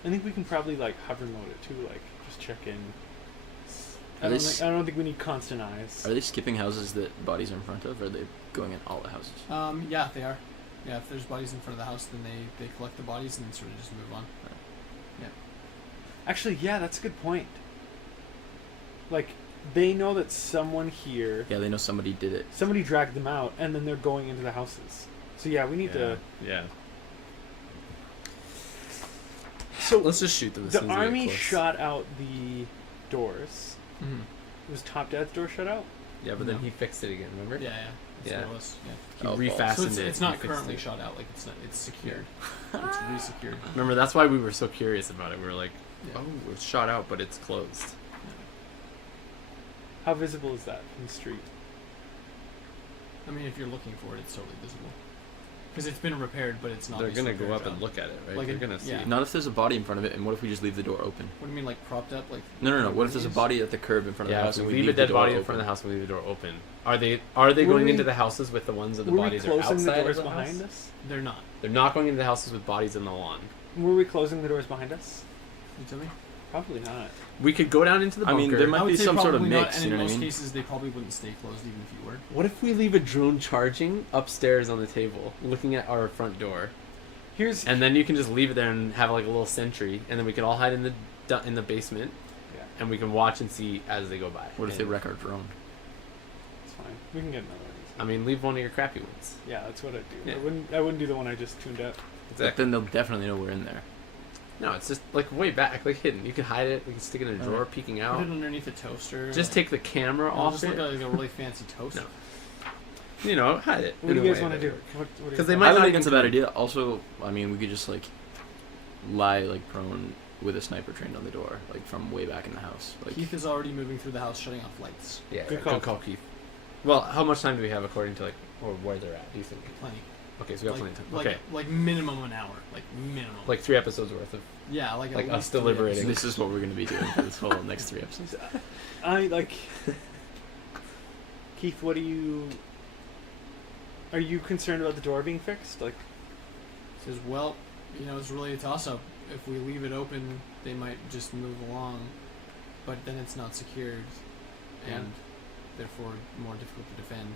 I think we can probably like hover mode it too. Like just check in. Are they I don't think we need constant eyes. Are they skipping houses that bodies are in front of, or are they going in all the houses? Yeah, they are. Yeah, if there's bodies in front of the house, then they collect the bodies and then sort of just move on. Actually, yeah, that's a good point. Like, they know that someone here, Yeah, they know somebody did it. somebody dragged them out, and then they're going into the houses. So yeah, we need to. Yeah. So Let's just shoot them. As the soon as we get army close. shot out the doors. Mm-hmm. Was Top Dad's door shut out? Yeah, but then No. he fixed it again. Remember? Yeah, yeah. That's Yeah. what it was. Yeah. He Oh, refastened So it. it's he not fixed currently it. shot out. Like it's secured. It's re-secured. Remember, that's why we were so curious about it. We were like, Yeah. oh, it's shot out, but it's closed. How visible is that from the street? I mean, if you're looking for it, it's totally visible. Because it's been repaired, but it's not. They're this gonna repair go up job. and look at it, right? Like They're a- gonna see. yeah. Not if there's a body in front of it, and what if we just leave the door open? What do you mean, like propped up? Like No. What if there's a body at the curb in front of Yeah, the house if and we we leave a the dead door body in open? front of the house and we leave the door open. Are they Were going we- into the houses with the ones that the Were we bodies are closing outside the of doors the behind house? us? they're not. They're not going into the houses with bodies in the lawn. Were we closing the doors behind us? You tell me. Probably not. We could go down into the I bunker. mean, there might I would be say some sort of probably mix, Not, and you know in what I most mean? cases, they probably wouldn't stay closed even if you were. What if we leave a drone charging upstairs on the table, looking at our front door, Here's and then you can just leave it there and have like a little sentry, and then we can all hide in the basement, yeah, and we can watch and see as they go by. What if they And- wreck our drone? it's fine. We can get another one. I mean, leave one of your crappy ones. Yeah, that's what I'd do. Yeah. I wouldn't do the one I just tuned up. But then they'll definitely know we're in there. No, it's just like way back, like hidden. You can hide it. We can stick it in a drawer, Alright. peeking Put out. it underneath a toaster. Just take the camera It'll off just it. look like a really fancy toaster. No. You know, hide it. What do you guys want to do? What do you 'Cause they think? might I don't not think even it's a bad come- idea. Also, I mean, we could just like lie like prone with a sniper trained on the door, like from way back in the house. Like Keith is already moving through the house, shutting off lights. Yeah, Good good call. call, Keith. Well, how much time do we have according to like, or where they're at? Do you think? Plenty. Okay, so we got Like, plenty of time. Okay, like minimum an hour. Like minimum. like 3 episodes worth of. yeah, like like at us least 3 deliberating. episodes. this is what we're gonna be doing for this whole next 3 episodes. I like. Keith, what are you concerned about the door being fixed? Like, Says, well, it's really a toss-up. If we leave it open, they might just move along, but then it's not secured, and therefore more difficult to defend.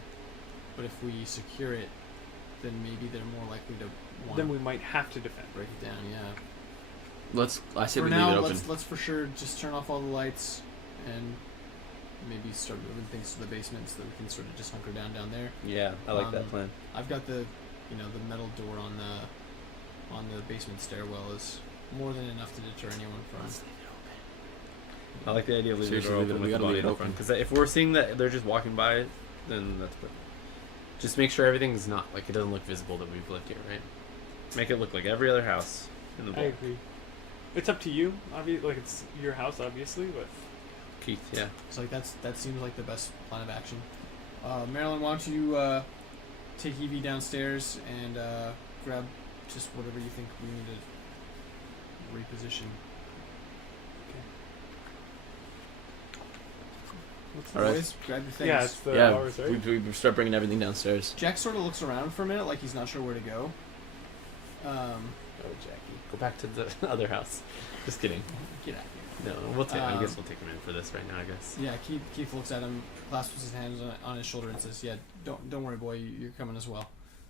But if we secure it, then maybe they're more likely to want. Then we might have to defend. Break it down. Yeah. I say For we now, leave it open. let's for sure just turn off all the lights, and maybe start moving things to the basement so that we can sort of just hunker down there. Yeah, I like that plan. I've got the metal door on the basement stairwell is more than enough to deter anyone from. I like the idea of leaving the door Seriously, open we with the gotta body leave it open. open. Because if we're seeing that they're just walking by, then that's perfect. Just make sure everything's not, like, it doesn't look visible that we've lived here, right? Make it look like every other house in the I block. agree. It's up to you. Like, it's your house, obviously, but Keith, yeah. So that seems like the best plan of action. Marilyn, why don't you take Evie downstairs and grab just whatever you think we need to reposition. All right. Boys, grab your things. yeah, it's the hours, right? we start bringing everything downstairs. Jack sort of looks around for a minute like he's not sure where to go. Oh, Jackie. Go back to the other house. Just kidding. Get out of here. No, I guess we'll take him in for this right now, I guess. Yeah, Keith looks at him, clasps his hands on his shoulder, and says, "Yeah, don't worry, boy. You're coming as well.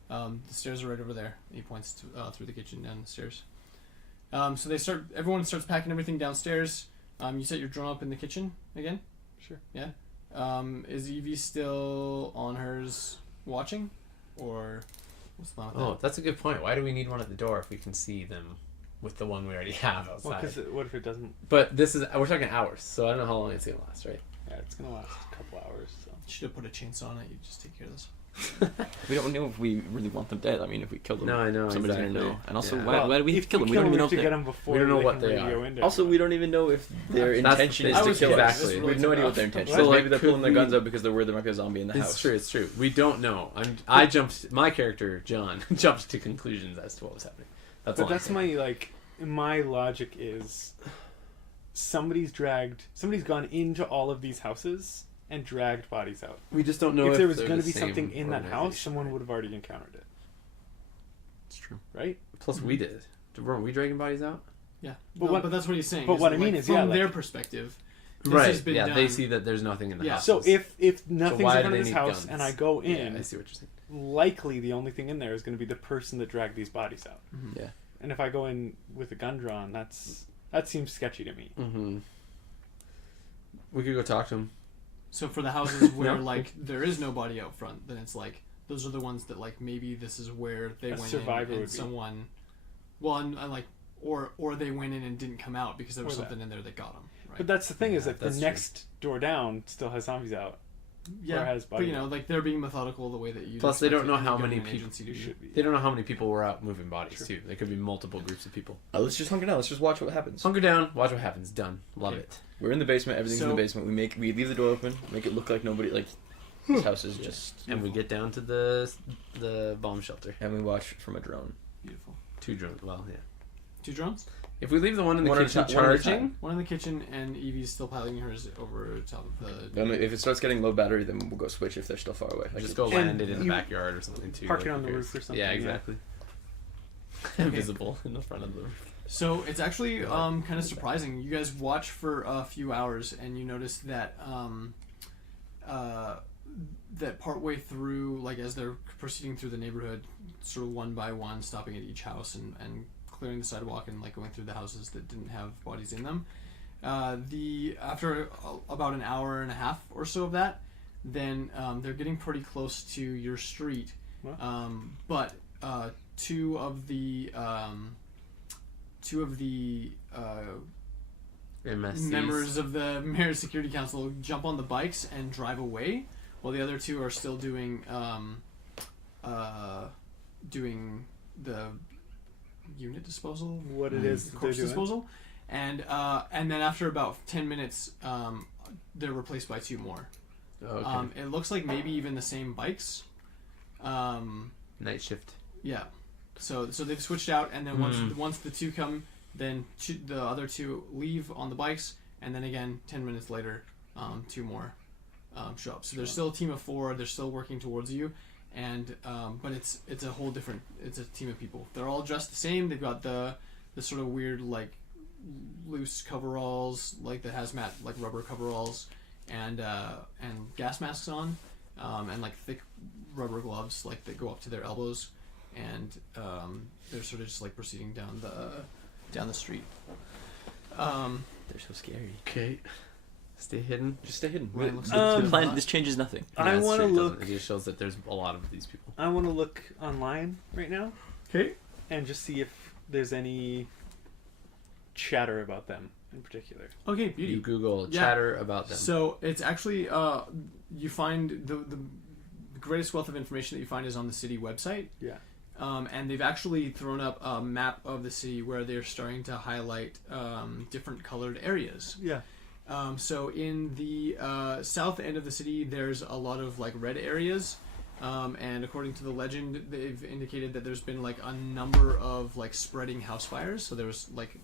The stairs are right over there." He points to, through the kitchen down the stairs. So everyone starts packing everything downstairs. You set your drone up in the kitchen again? Sure. Yeah. Is Evie still on hers watching? Or what's the plan with that? Oh, that's a good point. Why do we need one at the door if we can see them with the one we already have outside? Well, because what if it doesn't? But we're talking hours, so I don't know how long it's going to last, right? Yeah, it's gonna last a couple hours. So. You should have put a chainsaw on it. You just take care of this. We don't know if we really want them dead. I mean, if we kill them, No, I know, somebody's exactly. gonna know. And also, Yeah. why do we have to kill them? We Kill don't even know have if to get they... them before we don't know they what can they radio are. into Also, we don't even know if their That's the intention thing. is I to was kill thinking us. exactly. We have no idea what their intention is. So, So maybe they're could pulling their we- guns out because they're worried there might be a zombie in the house. It's true. We don't know. My character, John, jumped to conclusions as to what was happening. That's all But that's I'm saying. my logic is somebody's gone into all of these houses and dragged bodies out. We just don't know if there was they're going to the be same something in that house, organization, someone right? would have already encountered it, It's true. right? Plus, we did. Weren't we dragging bodies out? Yeah. But But that's what he's saying. but is what that, I mean like, is, from yeah, their like- perspective, this Right. has been Yeah, done. they see that there's nothing in the Yeah. house. So if nothing's why in do front of they this need house guns? and I go in, Yeah, I see what you're saying. likely the only thing in there is going to be the person that dragged these bodies out. Mhm. Yeah. And if I go in with a gun drawn, that seems sketchy to me. Mm-hmm. We could go talk to him. So for the houses where No. like there is nobody out front, then it's like those are the ones that like maybe this is where they A went survivor in would and be. someone, well, and like or they went in and didn't come out because there was Or that. something in there that got them. Right? But that's the thing is Yeah, that the that's next door down still has zombies out. yeah, or has but body you know, like they're being methodical the way that you. Plus, they don't know how many people people- Should be. They don't know how many people were out moving bodies, Sure. too. There could be multiple groups of people. Let's just hunker down. Let's just watch what happens. Hunker down, watch what happens. Done. Love Okay. it. We're in the basement. Everything's in the So- basement. We leave the door open. Make it look like nobody. Like this house is just. And we get down to the bomb shelter. And we watch from a drone. Beautiful. 2 drones. Well, yeah. 2 drones. If we leave the one in the One at a kitchen ti- one at a charging, time. One in the kitchen, and Evie's still piloting hers over top of the. Then if it starts getting low battery, then we'll go switch if they're still far away. Like just go And land it in the you backyard or something, too. park it like, on the who roof cares? or something, Yeah, yeah. exactly. Invisible in the front of the roof. So it's actually kind of surprising. You guys watch for a few hours, and you notice that that partway through, like as they're proceeding through the neighborhood, sort of one by one, stopping at each house and clearing the sidewalk and like going through the houses that didn't have bodies in them. After about an hour and a half or so of that, then they're getting pretty close to your street. Wow. But two of the MSCs. members of the Mayor's Security Council jump on the bikes and drive away, while the other 2 are still doing the unit disposal, What it is that they're corpse doing. disposal, and then after about 10 minutes, they're replaced by 2 more. Oh, okay. It looks like maybe even the same bikes. Night shift. Yeah, so they've switched out, and then once the 2 come, then the other 2 leave on the bikes, and then again 10 minutes later, 2 more show up. So there's still a team of 4. They're still working towards you, and but it's a whole different. It's a team of people. They're all dressed the same. They've got the sort of weird like loose coveralls, like the hazmat like rubber coveralls, and gas masks on, and like thick rubber gloves like that go up to their elbows, and they're sort of just like proceeding down the street. They're so scary. Okay. Stay hidden. Just stay hidden. Ryan looks The plan, this changes nothing. I that's want to true, it look. doesn't. It just shows that there's a lot of these people. I want to look online right now Okay. and just see if there's any chatter about them in particular. Okay, beauty. You Google Yeah. chatter about them. So it's actually you find the greatest wealth of information that you find is on the city website. Yeah. And they've actually thrown up a map of the city where they're starting to highlight different colored areas. Yeah. So in the south end of the city, there's a lot of like red areas, and according to the legend, they've indicated that there's been like a number of like spreading house fires. So there was like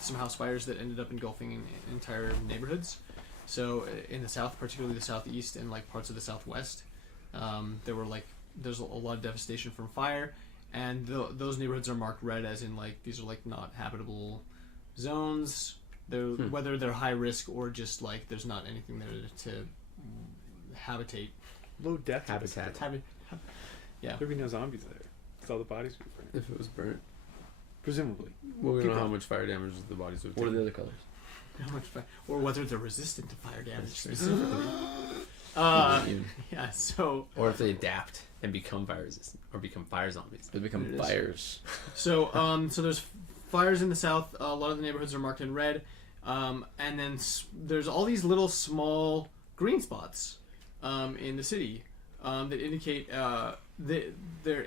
some house fires that ended up engulfing entire neighborhoods. So in the south, particularly the southeast and like parts of the southwest, there's a lot of devastation from fire, and those neighborhoods are marked red, as in like these are like not habitable zones. Whether they're high risk or just like there's not anything there to habitate. Low death Habitat. Yeah. There'd be no zombies there. Because all the bodies would be burnt. If it was burnt. Presumably. Well, we don't know People- how much fire damage the bodies would What are take. the other colors? How much or whether they're resistant to fire damage That's true. specifically. Immune. Yeah. So Or if they adapt and become fire resistant, or become fire zombies. They become It is. fires. so there's fires in the south. A lot of the neighborhoods are marked in red, and then there's all these little small green spots in the city that indicate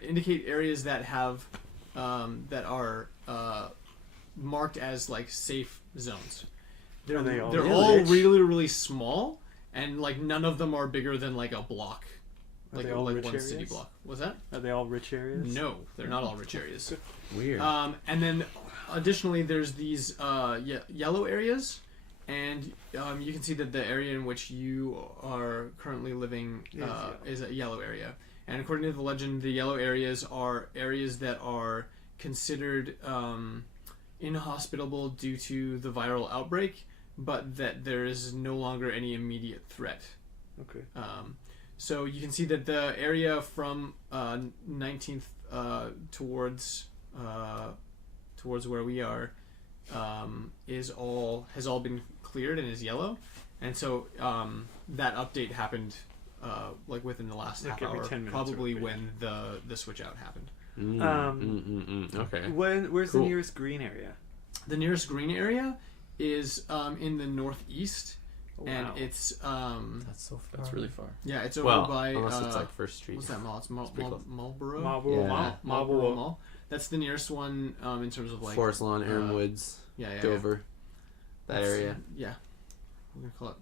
indicate areas that have that are marked as like safe zones. Are they all they're really all rich? really really small, and like none of them are bigger than like a block, Are like they all like rich one city areas? block. Was that? Are they all rich areas? No, they're not all rich areas. Weird. And then additionally, there's these yellow areas, and you can see that the area in which you are currently living is a yellow area. And according to the legend, the yellow areas are areas that are considered inhospitable due to the viral outbreak, but that there is no longer any immediate threat. Okay. So you can see that the area from 19th towards where we are has all been cleared and is yellow, and so that update happened like within the last Like half every hour, 10 minutes probably or when the switch out happened. Okay. Where's Cool. the nearest green area? The nearest green area is in the northeast, Oh, and wow. it's That's so far. That's really far. yeah, it's over Well, by unless it's like First Street. what's that mall? It's pretty close. Marlboro. Marlboro Yeah. Mall. Marlboro Mall. That's the nearest one in terms of like Forest Lawn, Aaron Woods, yeah, Dover, that It's- area. Yeah, we're gonna call it.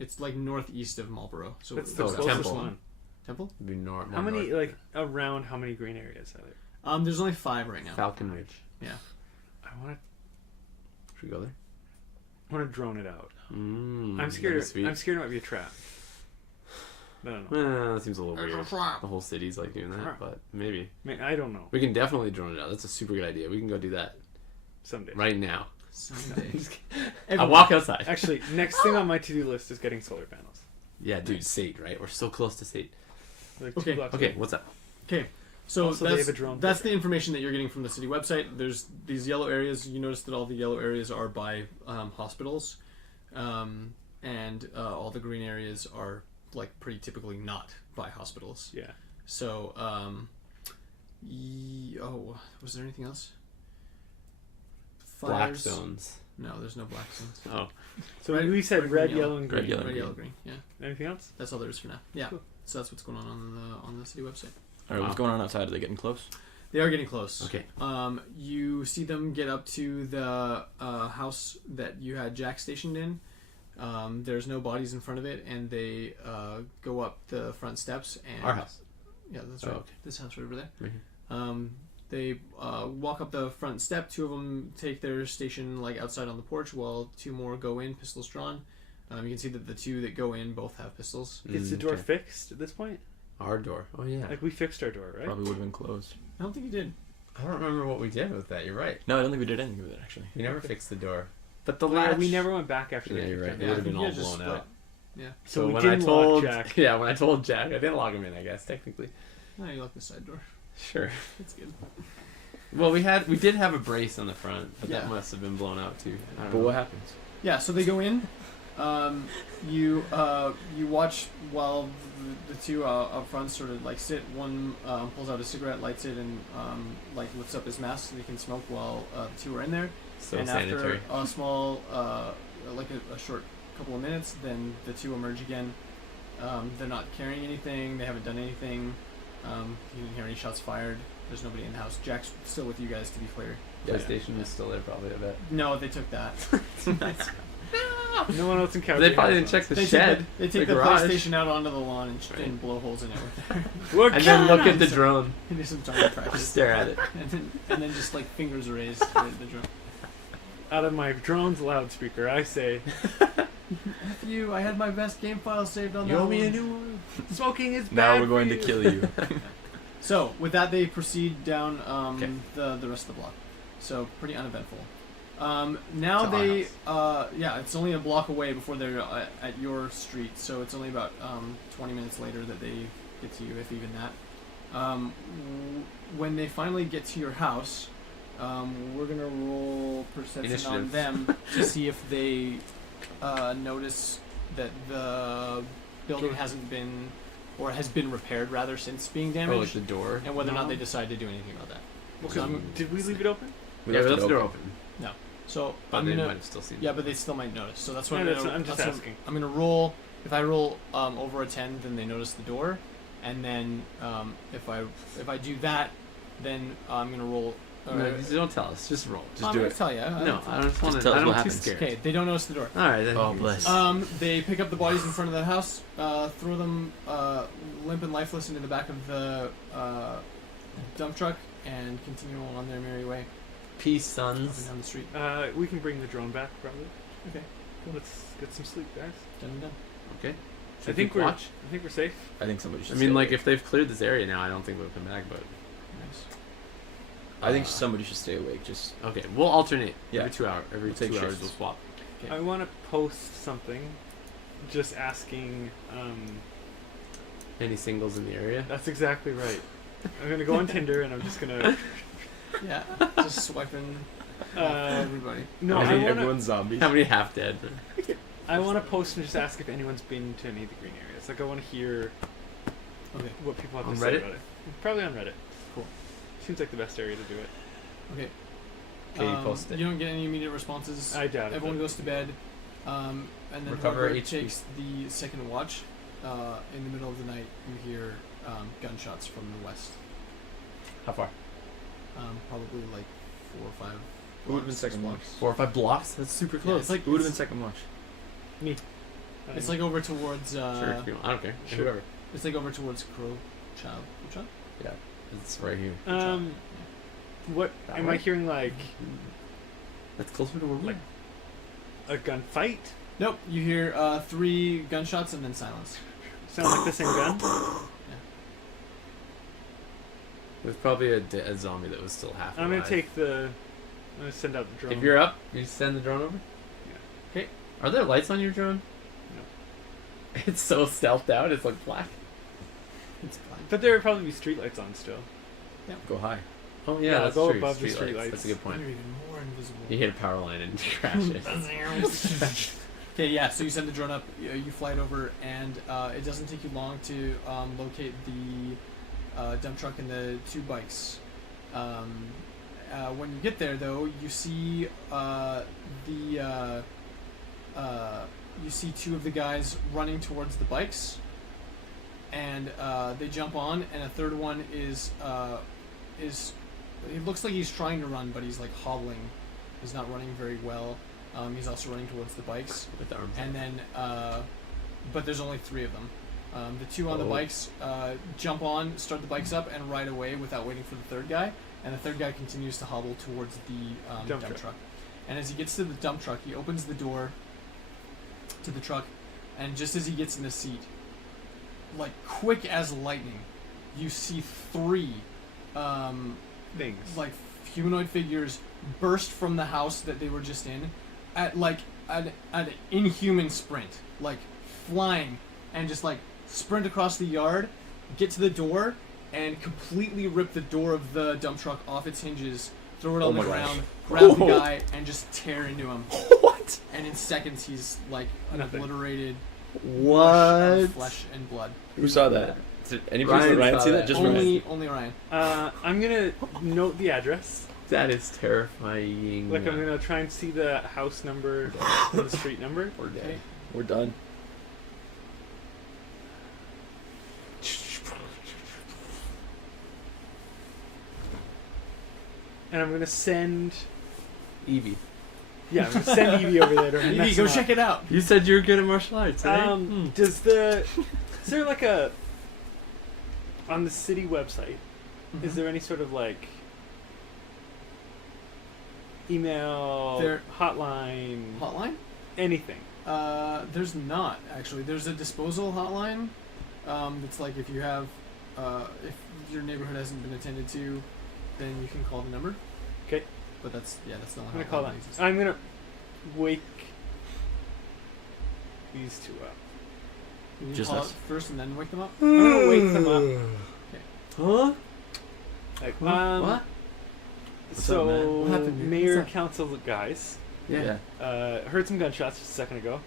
It's like northeast of Marlboro. So That's it's the Oh, closest Temple. one. Temple. It'd be How many, like, around how many green areas are there? There's only 5 right now. Falcon Ridge. I want Should we go there? to drone it out. Mm, I'm scared. that'd be sweet. I'm scared it might be a trap. I don't know. That seems a little weird. The whole city's like doing that, but maybe. I don't know. We can definitely drone it out. That's a super good idea. We can go do that Someday. right now. Someday. I Everyone- walk outside. Actually, next thing on my to-do list is getting solar panels. Yeah, dude, Sate, right? We're so close to Sate. Like 2 Okay, blocks Okay, away. what's up? Okay, so Also, they have a drone that's the program. information that you're getting from the city website. There's these yellow areas. You notice that all the yellow areas are by hospitals, and all the green areas are like pretty typically not by hospitals. Yeah. So, was there anything else? Black Fires? zones. No, there's no black zones. Oh, So Red- we said red, red, green, yellow, and green. Red, yellow. Red, yellow, green. Yeah, Anything else? that's all there is for now. Yeah, Cool. so that's what's going on the city website. All right, what's going on outside? Are they getting close? They are getting close. okay. You see them get up to the house that you had Jack stationed in. There's no bodies in front of it, and they go up the front steps. And Our house. Yeah, that's Oh, right. okay. This house right over there. Mhm. They walk up the front step. 2 of them take their station like outside on the porch, while 2 more go in, pistols drawn. You can see that the two that go in both have pistols. Is the door fixed at this point? Our door. Oh yeah. Like we fixed our door, right? Probably would have been closed. I don't think you did. I don't remember what we did with that. You're right. No, I don't think we did anything with it actually. We never fixed the door. But the Well, yeah, latch. we never went back after Yeah, that. you're right. Yeah, It would have been you all guys just blown out. split. Yeah. So we when didn't I told lock Jack. Yeah, when I told Jack, I didn't lock him in. I guess technically. No, you locked the side door. Sure. That's good. Well, we did have a brace on the front, but Yeah. that must have been blown out too. I don't But know. what happens? Yeah, so they go in. You watch while the two up front sort of like sit. One pulls out a cigarette, lights it, and like lifts up his mask so they can smoke while the two are in there. So and sanitary. after a small, like a short couple of minutes, then the two emerge again. They're not carrying anything. They haven't done anything. You didn't hear any shots fired. There's nobody in the house. Jack's still with you guys, to be clear. PlayStation is still there, probably. I bet. No, they took that. No one else in Calgary. They probably didn't check the shed. They take the garage. PlayStation out onto the lawn and, Right. and blow holes in it with their We're And then look at the So- drone. and do some target practice. Stare at it. and then just like fingers raised to the drone. out of my drone's loudspeaker. I say, F you, I had my best game file saved on that one. new one. smoking is bad. Now we're for going you. to kill you. So with that, they proceed down Okay. the rest of the block. So pretty uneventful. Now To our they yeah, it's only a block away before they're at your street. So it's only about 20 minutes later that they get to you, if even that. When they finally get to your house, we're gonna roll perception on Initiative. them to see if they notice that the building hasn't been, or has been repaired rather, since being Oh, like damaged, the door. and whether or not No. they decide to do anything about that. Well, So 'cause I'm- did we leave it open? Yeah, we left the door open. So But I'm they gonna, might have still seen yeah, but they still might notice. So that's what No, I'm gonna. I'm just that's what asking. I'm gonna roll. If I roll over a 10, then they notice the door, and then if I do that, then I'm gonna roll. No, don't tell us. Just roll. Just I'm do gonna it. tell you. No, I just want to. tell us I don't what too happens. scared. Okay, they don't notice the door. All right. Then Oh, bless. They pick up the bodies in front of the house, throw them limp and lifeless into the back of the dump truck, and continue on their merry way Peace, up and sons. down the street. We can bring the drone back, probably. Okay, Let's get some sleep, guys. done and done. Okay. I think keep we're. watch. I think we're safe. I think somebody I should. mean, stay like awake. if they've cleared this area now, I don't think we'll come back. But Nice. I think somebody should stay awake. Just okay, we'll alternate. Yeah. Every 2 hours. Every We'll take 2 hours, shifts. we'll swap. Okay. I want to post something, just asking. Any singles in the area? That's exactly right. I'm gonna go on Tinder and I'm just gonna. Yeah, just swiping everybody. No, I I mean, want to. everyone's zombies. How many half dead? I want to post and just ask if anyone's been to any of the green areas. Like I want to hear Okay. what people have On to say Reddit? about it. Probably on Reddit. Cool. Seems like the best area to do it. Okay. Okay, you post it. You don't get any immediate responses. I doubt it. Everyone goes to bed, and then Recover whoever HP. takes the second watch. In the middle of the night, you hear gunshots from the west. How far? Probably like 4 or 5. Who would've been blocks, second 6 watch? blocks. 4 or 5 blocks. That's super Yeah, close. it's like Who would have been second watch? Me. it's like over towards. Sure, if you, I don't care. Sure. Whoever. It's like over towards Crow Child. Yeah, it's right here. What That am way? I hearing? Like That's closer to where we Like- a gunfight? Nope. You hear 3 gunshots and then silence. Sound like the same gun? There's probably a zombie that was still half I'm gonna alive. take the. I'm gonna send out the drone. If you're up, you send the drone over? Yeah. Okay. Are there lights on your drone? No. It's so stealthed out, it's like black. It's fine. But there would probably be streetlights on still. Go high. Oh Yeah, yeah, that's go true. above the Streetlights. streetlights. That's a good point. You're even more invisible. You hit a power line and crash it. Okay, yeah, so you send the drone up, you fly it over, and it doesn't take you long to locate the dump truck and the 2 bikes. When you get there, though, you see you see 2 of the guys running towards the bikes, and they jump on, and a third one is it looks like he's trying to run, but he's like hobbling. He's not running very well. He's also running towards the bikes. With the arms. And then, but there's only 3 of them. The 2 on the Oh. bikes jump on, start the bikes up, and ride away without waiting for the 3rd guy. And the 3rd guy continues to hobble towards the dump truck. And as he gets to the dump truck, he opens the door to the truck, and just as he gets in the seat, like quick as lightning, you see 3 Things. like humanoid figures burst from the house that they were just in at like an inhuman sprint, like flying, and just like sprint across the yard, get to the door, and completely rip the door of the dump truck off its hinges, throw it on the ground, grab the guy, and just tear into him. What? And in seconds he's like an Nothing. obliterated What? mush of flesh and blood. Who saw that? Did Ryan Ryan saw see that? that. Just Ryan. Only Ryan. I'm gonna note the address. That is terrifying. Like, I'm gonna try and see the house number and the street number. We're dead. Okay. We're done. And I'm gonna send. Evie. Yeah, I'm gonna send Evie over there to Evie, mess go him up. check it out. You said you were good at martial arts, right? Does the is there like a on the city website? Is there any sort of like email, There- hotline, Hotline? anything? There's not actually. There's a disposal hotline. That's like if you have, if your neighborhood hasn't been attended to, then you can call the number. Okay. But that's the I'm only gonna hotline call that that. exists. I'm gonna wake these two up. You Just call us. it first and then wake them up. I'm gonna wake them up. Huh? Like, What? What's up, man? so What happened here? mayor, What's up? council guys, Yeah. heard some gunshots just a second ago.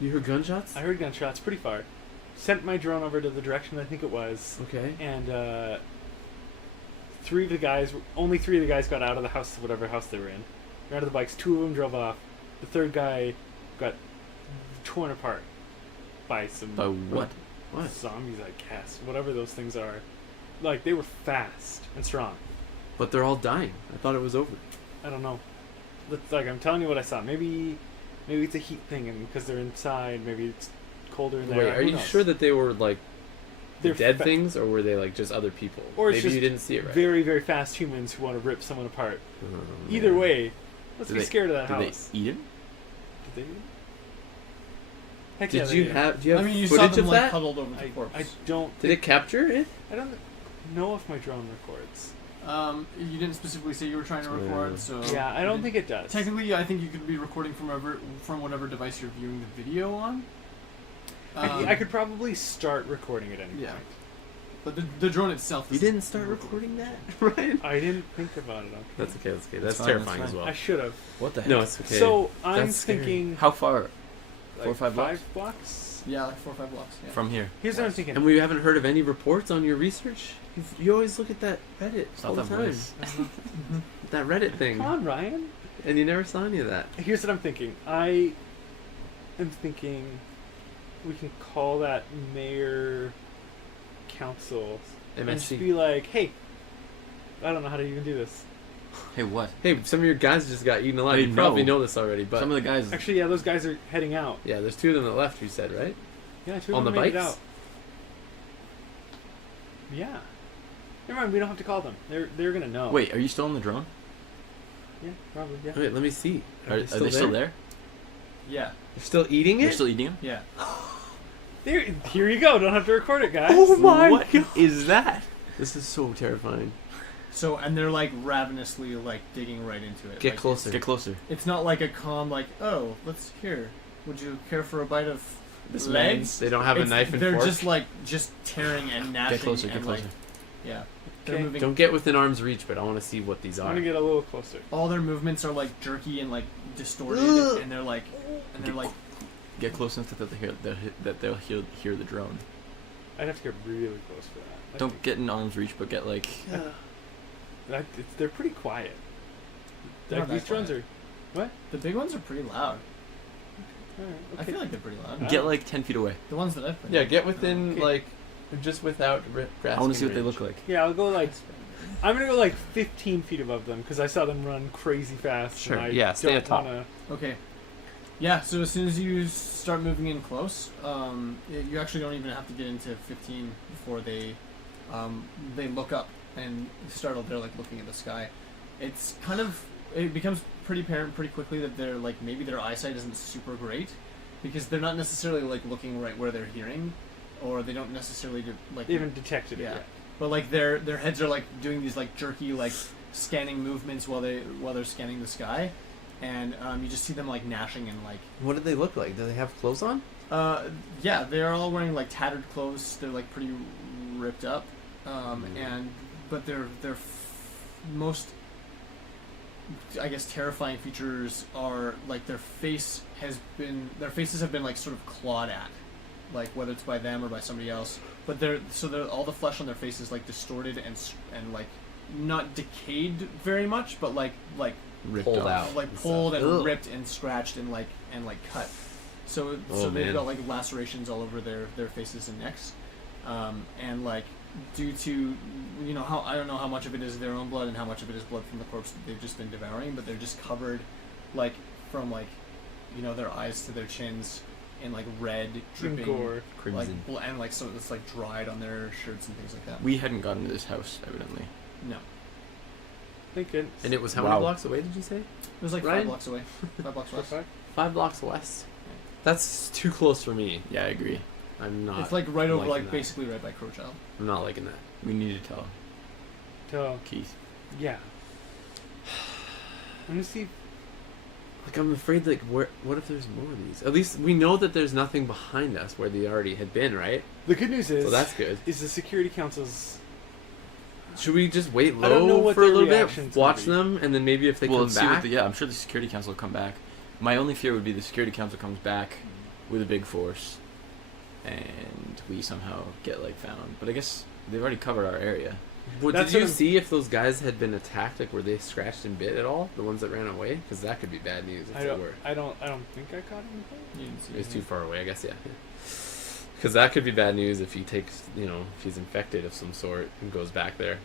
You heard gunshots? I heard gunshots pretty far. Sent my drone over to the direction I think it was, Okay. and only 3 of the guys got out of the house, whatever house they were in. Got out of the bikes. 2 of them drove off. The 3rd guy got torn apart by some By what? What? zombies, I guess. Whatever those things are. Like, they were fast and strong. But they're all dying. I thought it was over. I don't know. Like, I'm telling you what I saw. Maybe it's a heat thing, and because they're inside, maybe it's colder in there. Wait, are Who you knows? sure that they were like They're dead fa- things, or were they like just other people? Or it's Maybe just you didn't see it right. very, very fast humans who want to rip someone apart. Oh, Either man. way, let's Did be they- scared of that Did house. they eat him? Did they? Heck yeah, Did they you did. have? Do you I have mean, you saw footage them of like that? huddled over the I corpse. don't. Did it capture it? I don't know if my drone records. You didn't specifically say you were trying to record, so Yeah, I don't think it does. Technically, I think you could be recording from whatever device you're viewing the video on. I could probably start recording at any Yeah. point. But the drone itself. You doesn't didn't start record. recording that, Ryan? I didn't think about it. Okay. That's okay. That's okay. That's That's fine, terrifying that's as well. I should have. What the heck? No, it's okay. So I'm That's scary. thinking. How far? Like 4 or 5 blocks? 5 blocks? Yeah, like 4 or 5 blocks. Yeah. From here. Here's what I'm thinking. And we haven't heard of any reports on your research. You always look at that Reddit It's all not the that time. voice. That Reddit thing, Come on, Ryan. and you never saw any of that. Here's what I'm thinking. I am thinking we can call that mayor council and just MSC. be like, hey, I don't know how to even do this. Hey, what? Hey, some of your guys just got eaten alive. They You probably know. know this already, but Some of the guys. Actually, yeah, those guys are heading out. yeah, there's 2 of them that left. You said, right? Yeah, 2 of On them the made it bikes? out. Yeah. Never mind, we don't have to call them. They're gonna know. Wait, are you still on the drone? Yeah, probably. Yeah. Wait, let me see. Are they still there? Yeah. They're still eating You're it? still eating them? Yeah. There, here you go. Don't have to record it, guys. Oh my What god! is that? This is so terrifying. So and they're like ravenously like digging right into it. Get Like, closer. Get closer. It's not like a calm like, oh, let's here. Would you care for a bite of This legs? They don't have a It's- knife and they're fork. just tearing and gnashing. Get closer. Get and, closer. Like, yeah. They're Okay. moving. Don't get within arm's reach, but I want to see what these I'm are. gonna get a little closer. All their movements are like jerky and like distorted, Ugh. and they're like, Get close enough that they'll hear the drone. I'd have to get really close for that. I'd Don't get in arm's reach, but get like. they're pretty quiet. They're Like, not these that drones quiet. are. The big ones are pretty loud. Alright, I okay. feel like they're pretty loud. Get like 10 feet away. The ones that I've put. Yeah, get within Okay. like just without grasping. I want to see what they range. look like. Yeah, I'll go like. I'm gonna go like 15 feet above them because I saw them run crazy fast. Sure, And I yeah, stay don't atop. wanna- Okay. Yeah, so as soon as you start moving in close, you actually don't even have to get into 15 before they look up and startled. They're like looking at the sky. It's kind of, it becomes pretty apparent pretty quickly that they're like, maybe their eyesight isn't super great, because they're not necessarily like looking right where they're hearing, or they don't necessarily like They haven't detected it yeah. yet. But like their heads are like doing these like jerky like scanning movements while they're scanning the sky, and you just see them like gnashing and like. What do they look like? Do they have clothes on? Yeah, they're all wearing like tattered clothes. They're like pretty ripped up, but their most, I guess, terrifying features are like their faces have been like sort of clawed at, like whether it's by them or by somebody else. But they're all the flesh on their face is like distorted and like not decayed very much, but like Pulled out. like and pulled stuff. and Ugh. ripped and scratched and cut. So Oh, they've man. got like lacerations all over their faces and necks, and like due to how I don't know how much of it is their own blood and how much of it is blood from the corpse that they've just been devouring, but they're just covered like from like their eyes to their chins in like red dripping Gore. Crimson. and like so it's like dried on their shirts and things like that. We hadn't gotten to this house, evidently. No, Thank goodness. And it was how Wow. many blocks away? Did you say? it was like Ryan? 5 blocks away. 5 blocks west. 5 blocks west. That's too close for me. Yeah, I agree. I'm not. It's like right over, liking like that. basically right by Crowchild. I'm not liking that. We need to tell So, Keith. yeah. I'm gonna see. Like I'm afraid. Like what if there's more of these? At least we know that there's nothing behind us where they already had been, right? The good news is, So that's good. is the security council's. Should we just wait I don't know low what for a their little bit, reaction's gonna watch be. them, and then maybe if they Well, come let's see back? I'm sure the security council will come back. My only fear would be the security council comes back with a big force, and we somehow get like found. But I guess they've already covered our area. Well, That's did you what I'm- see if those guys had been attacked? Like, were they scratched and bit at all? The ones that ran away? Because that could be bad news if I they don't. were. I don't think I caught anything. You didn't see It's anything. too far away, I guess. Yeah. Because that could be bad news if he takes, if he's infected of some sort and goes back there.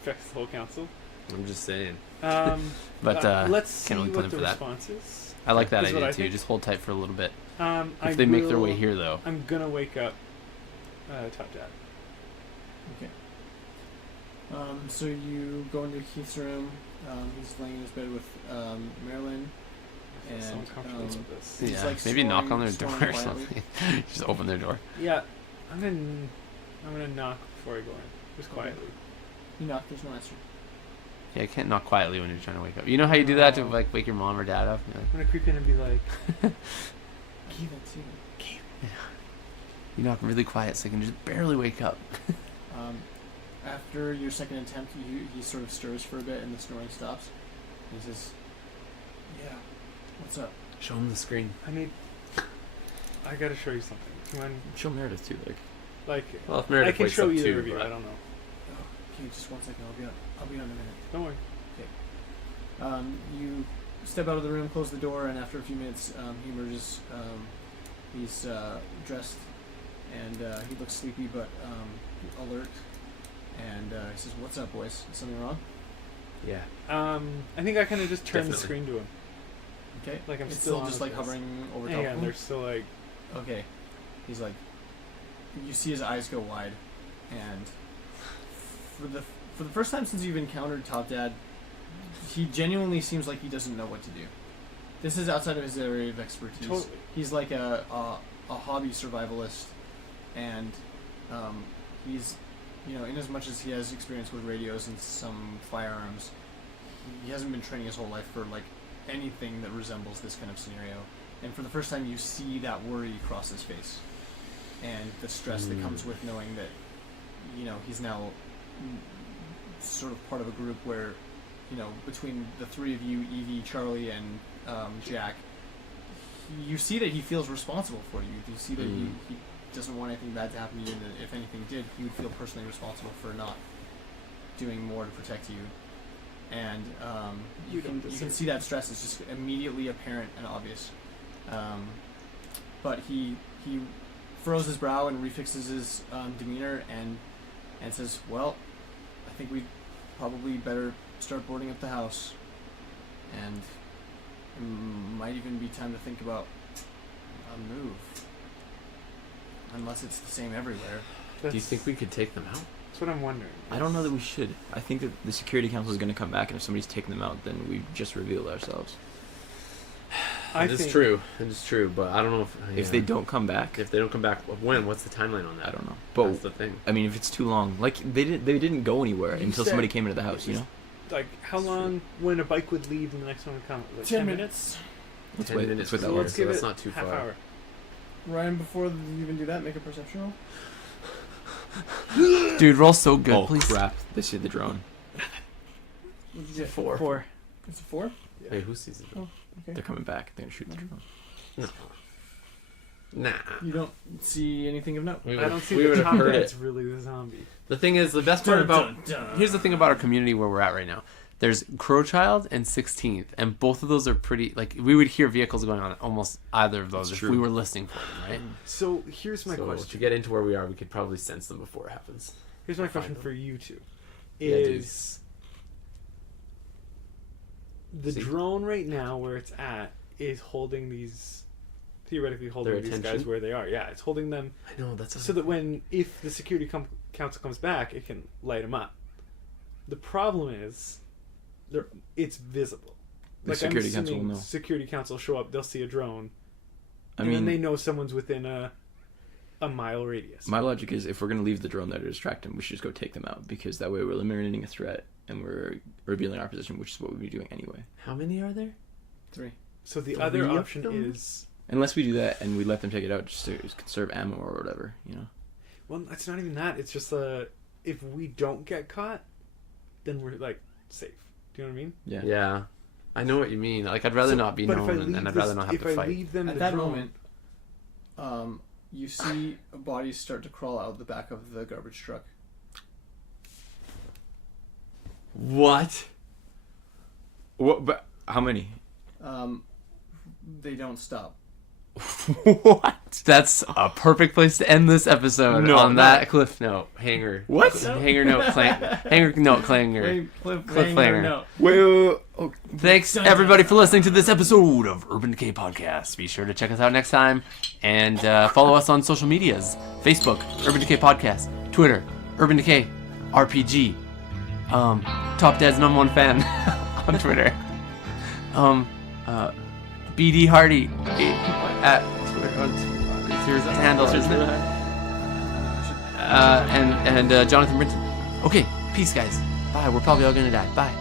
Affects the whole council. I'm just saying. But let's see can't really what plan the for that. response is. I like that Is what idea I too. think. Just hold tight for a little bit. I If they make their way will- here, though, I'm gonna wake up Top Dad. Okay. So you go into Keith's room. He's laying in his bed with Marilyn. I feel so And, uncomfortable with this. He's, Yeah, like, maybe knock on their snoring door or quietly. something. Just open their door. Yeah, I'm gonna knock before I go in, just Okay. quietly. You knock. There's no answer. Yeah, you can't knock quietly when you're trying to wake up. You know how you do that to No. like wake your mom or dad up? You're like, I'm gonna creep in and be like, Keith, that's you. you knock really quiet so you can just barely wake up. After your second attempt, he sort of stirs for a bit, and the snoring stops. And he says, "Yeah, what's up?" Show him the screen. I gotta show you something. Do you mind? show Meredith too. Like, Well, if I Meredith can wakes show up you the too, review. but- I don't know. Okay, just 1 second. I'll be on in a minute. Don't worry. You step out of the room, close the door, and after a few minutes, he emerges. He's dressed, and he looks sleepy but alert. And he says, "What's up, boys? Is something wrong?" Yeah. I think I kind of just turn the Definitely. screen to him. Okay. Like I'm It's still still just on like this. hovering over top Yeah, of and him. they're still like. Okay. He's like, you see his eyes go wide, and for the first time since you've encountered Top Dad, he genuinely seems like he doesn't know what to do. This is outside of his area of expertise. Totally. He's like a hobby survivalist, and he's, in as much as he has experience with radios and some firearms, he hasn't been training his whole life for like anything that resembles this kind of scenario. And for the first time, you see that worry cross his face, and the stress that comes with knowing that, he's now sort of part of a group where, between the three of you, Evie, Charlie, and Jack, you see that he feels responsible for you. You see that he doesn't want anything bad to happen to you, and that if anything did, he would feel personally responsible for not doing more to protect you. And you can see that stress is just immediately apparent and obvious. But he furrows his brow and refixes his demeanor and says, "Well, I think we probably better start boarding up the house, and it might even be time to think about a move, unless it's the same everywhere." Do you think we could take them out? That's what I'm wondering. I don't know that we should. I think that the security council is going to come back, and if somebody's taking them out, then we just reveal ourselves. I It is think true. It is true, but I don't know If they don't come back, If they don't come back, when? What's the timeline on that? I don't know. But That's the thing. I mean, if it's too long, like they didn't go anywhere You until said- somebody came into the house. You know. like how long when a bike would leave and the next one would come? Like 10 minutes. Let's 10 wait. minutes. Let's wait So that let's long. give that's it not too half far. hour. Ryan, before you even do that, make a perception roll. Dude, roll so good, Oh please. crap! They see the drone. What did you get? 4. It's a 4? Hey, who sees it? Okay. They're coming back. They're gonna shoot the drone. No. Nah. You don't see anything of note. We I don't see we the would've top heard that's it. really the zombie. The thing is, the best part about Dun, dun, dun. here's the thing about our community where we're at right now. There's Crowchild and 16th, and both of those are pretty. Like we would hear vehicles going on at almost either of those That's if true. we were listening for them, right? So here's my so question. to get into where we are, we could probably sense them before it happens. Here's my Find question them. for you two. Yeah, dude. Is the See? drone right now where it's at is holding these theoretically holding Their these guys attention? where they are. Yeah, it's holding them I know that's so that if the security council comes back, it can light them up. The problem is, it's visible. The I'm security council assuming will know. Security council show up, they'll see a drone, I and then they mean, know someone's within a mile radius. my logic is if we're gonna leave the drone there to distract them, we should just go take them out because that way we're eliminating a threat and we're revealing our position, which is what we'd be doing anyway. How many are there? 3. So the 3 other of option them? is, Unless we do that and we let them take it out just to conserve ammo or whatever, you know. well, it's not even that. It's just if we don't get caught, then we're like safe. Do you know what I mean? Yeah. Yeah, I know what you mean. Like I'd rather not be but if I known, and leave I'd rather this- not have if to I fight. leave them At the that drone, moment, you see a body start to crawl out the back of the garbage truck. What? What? But how many? They don't stop. What? That's a perfect place to end this episode No, on no. that cliff note. Hanger. What? Hanger note clang. Hanger note clanger. Cliffhanger. No. Wait. Oh, Thanks everybody for listening to this episode of Urban Decay Podcast. Be sure to check us out next time and follow us on social medias: Facebook, Urban Decay Podcast; Twitter, Urban Decay RPG; Top Dad's #1 fan on Twitter; BD Hardy at Twitter. It's your handle, isn't it? And Jonathan Brinton. Okay, peace, guys. Bye. We're probably all gonna die. Bye.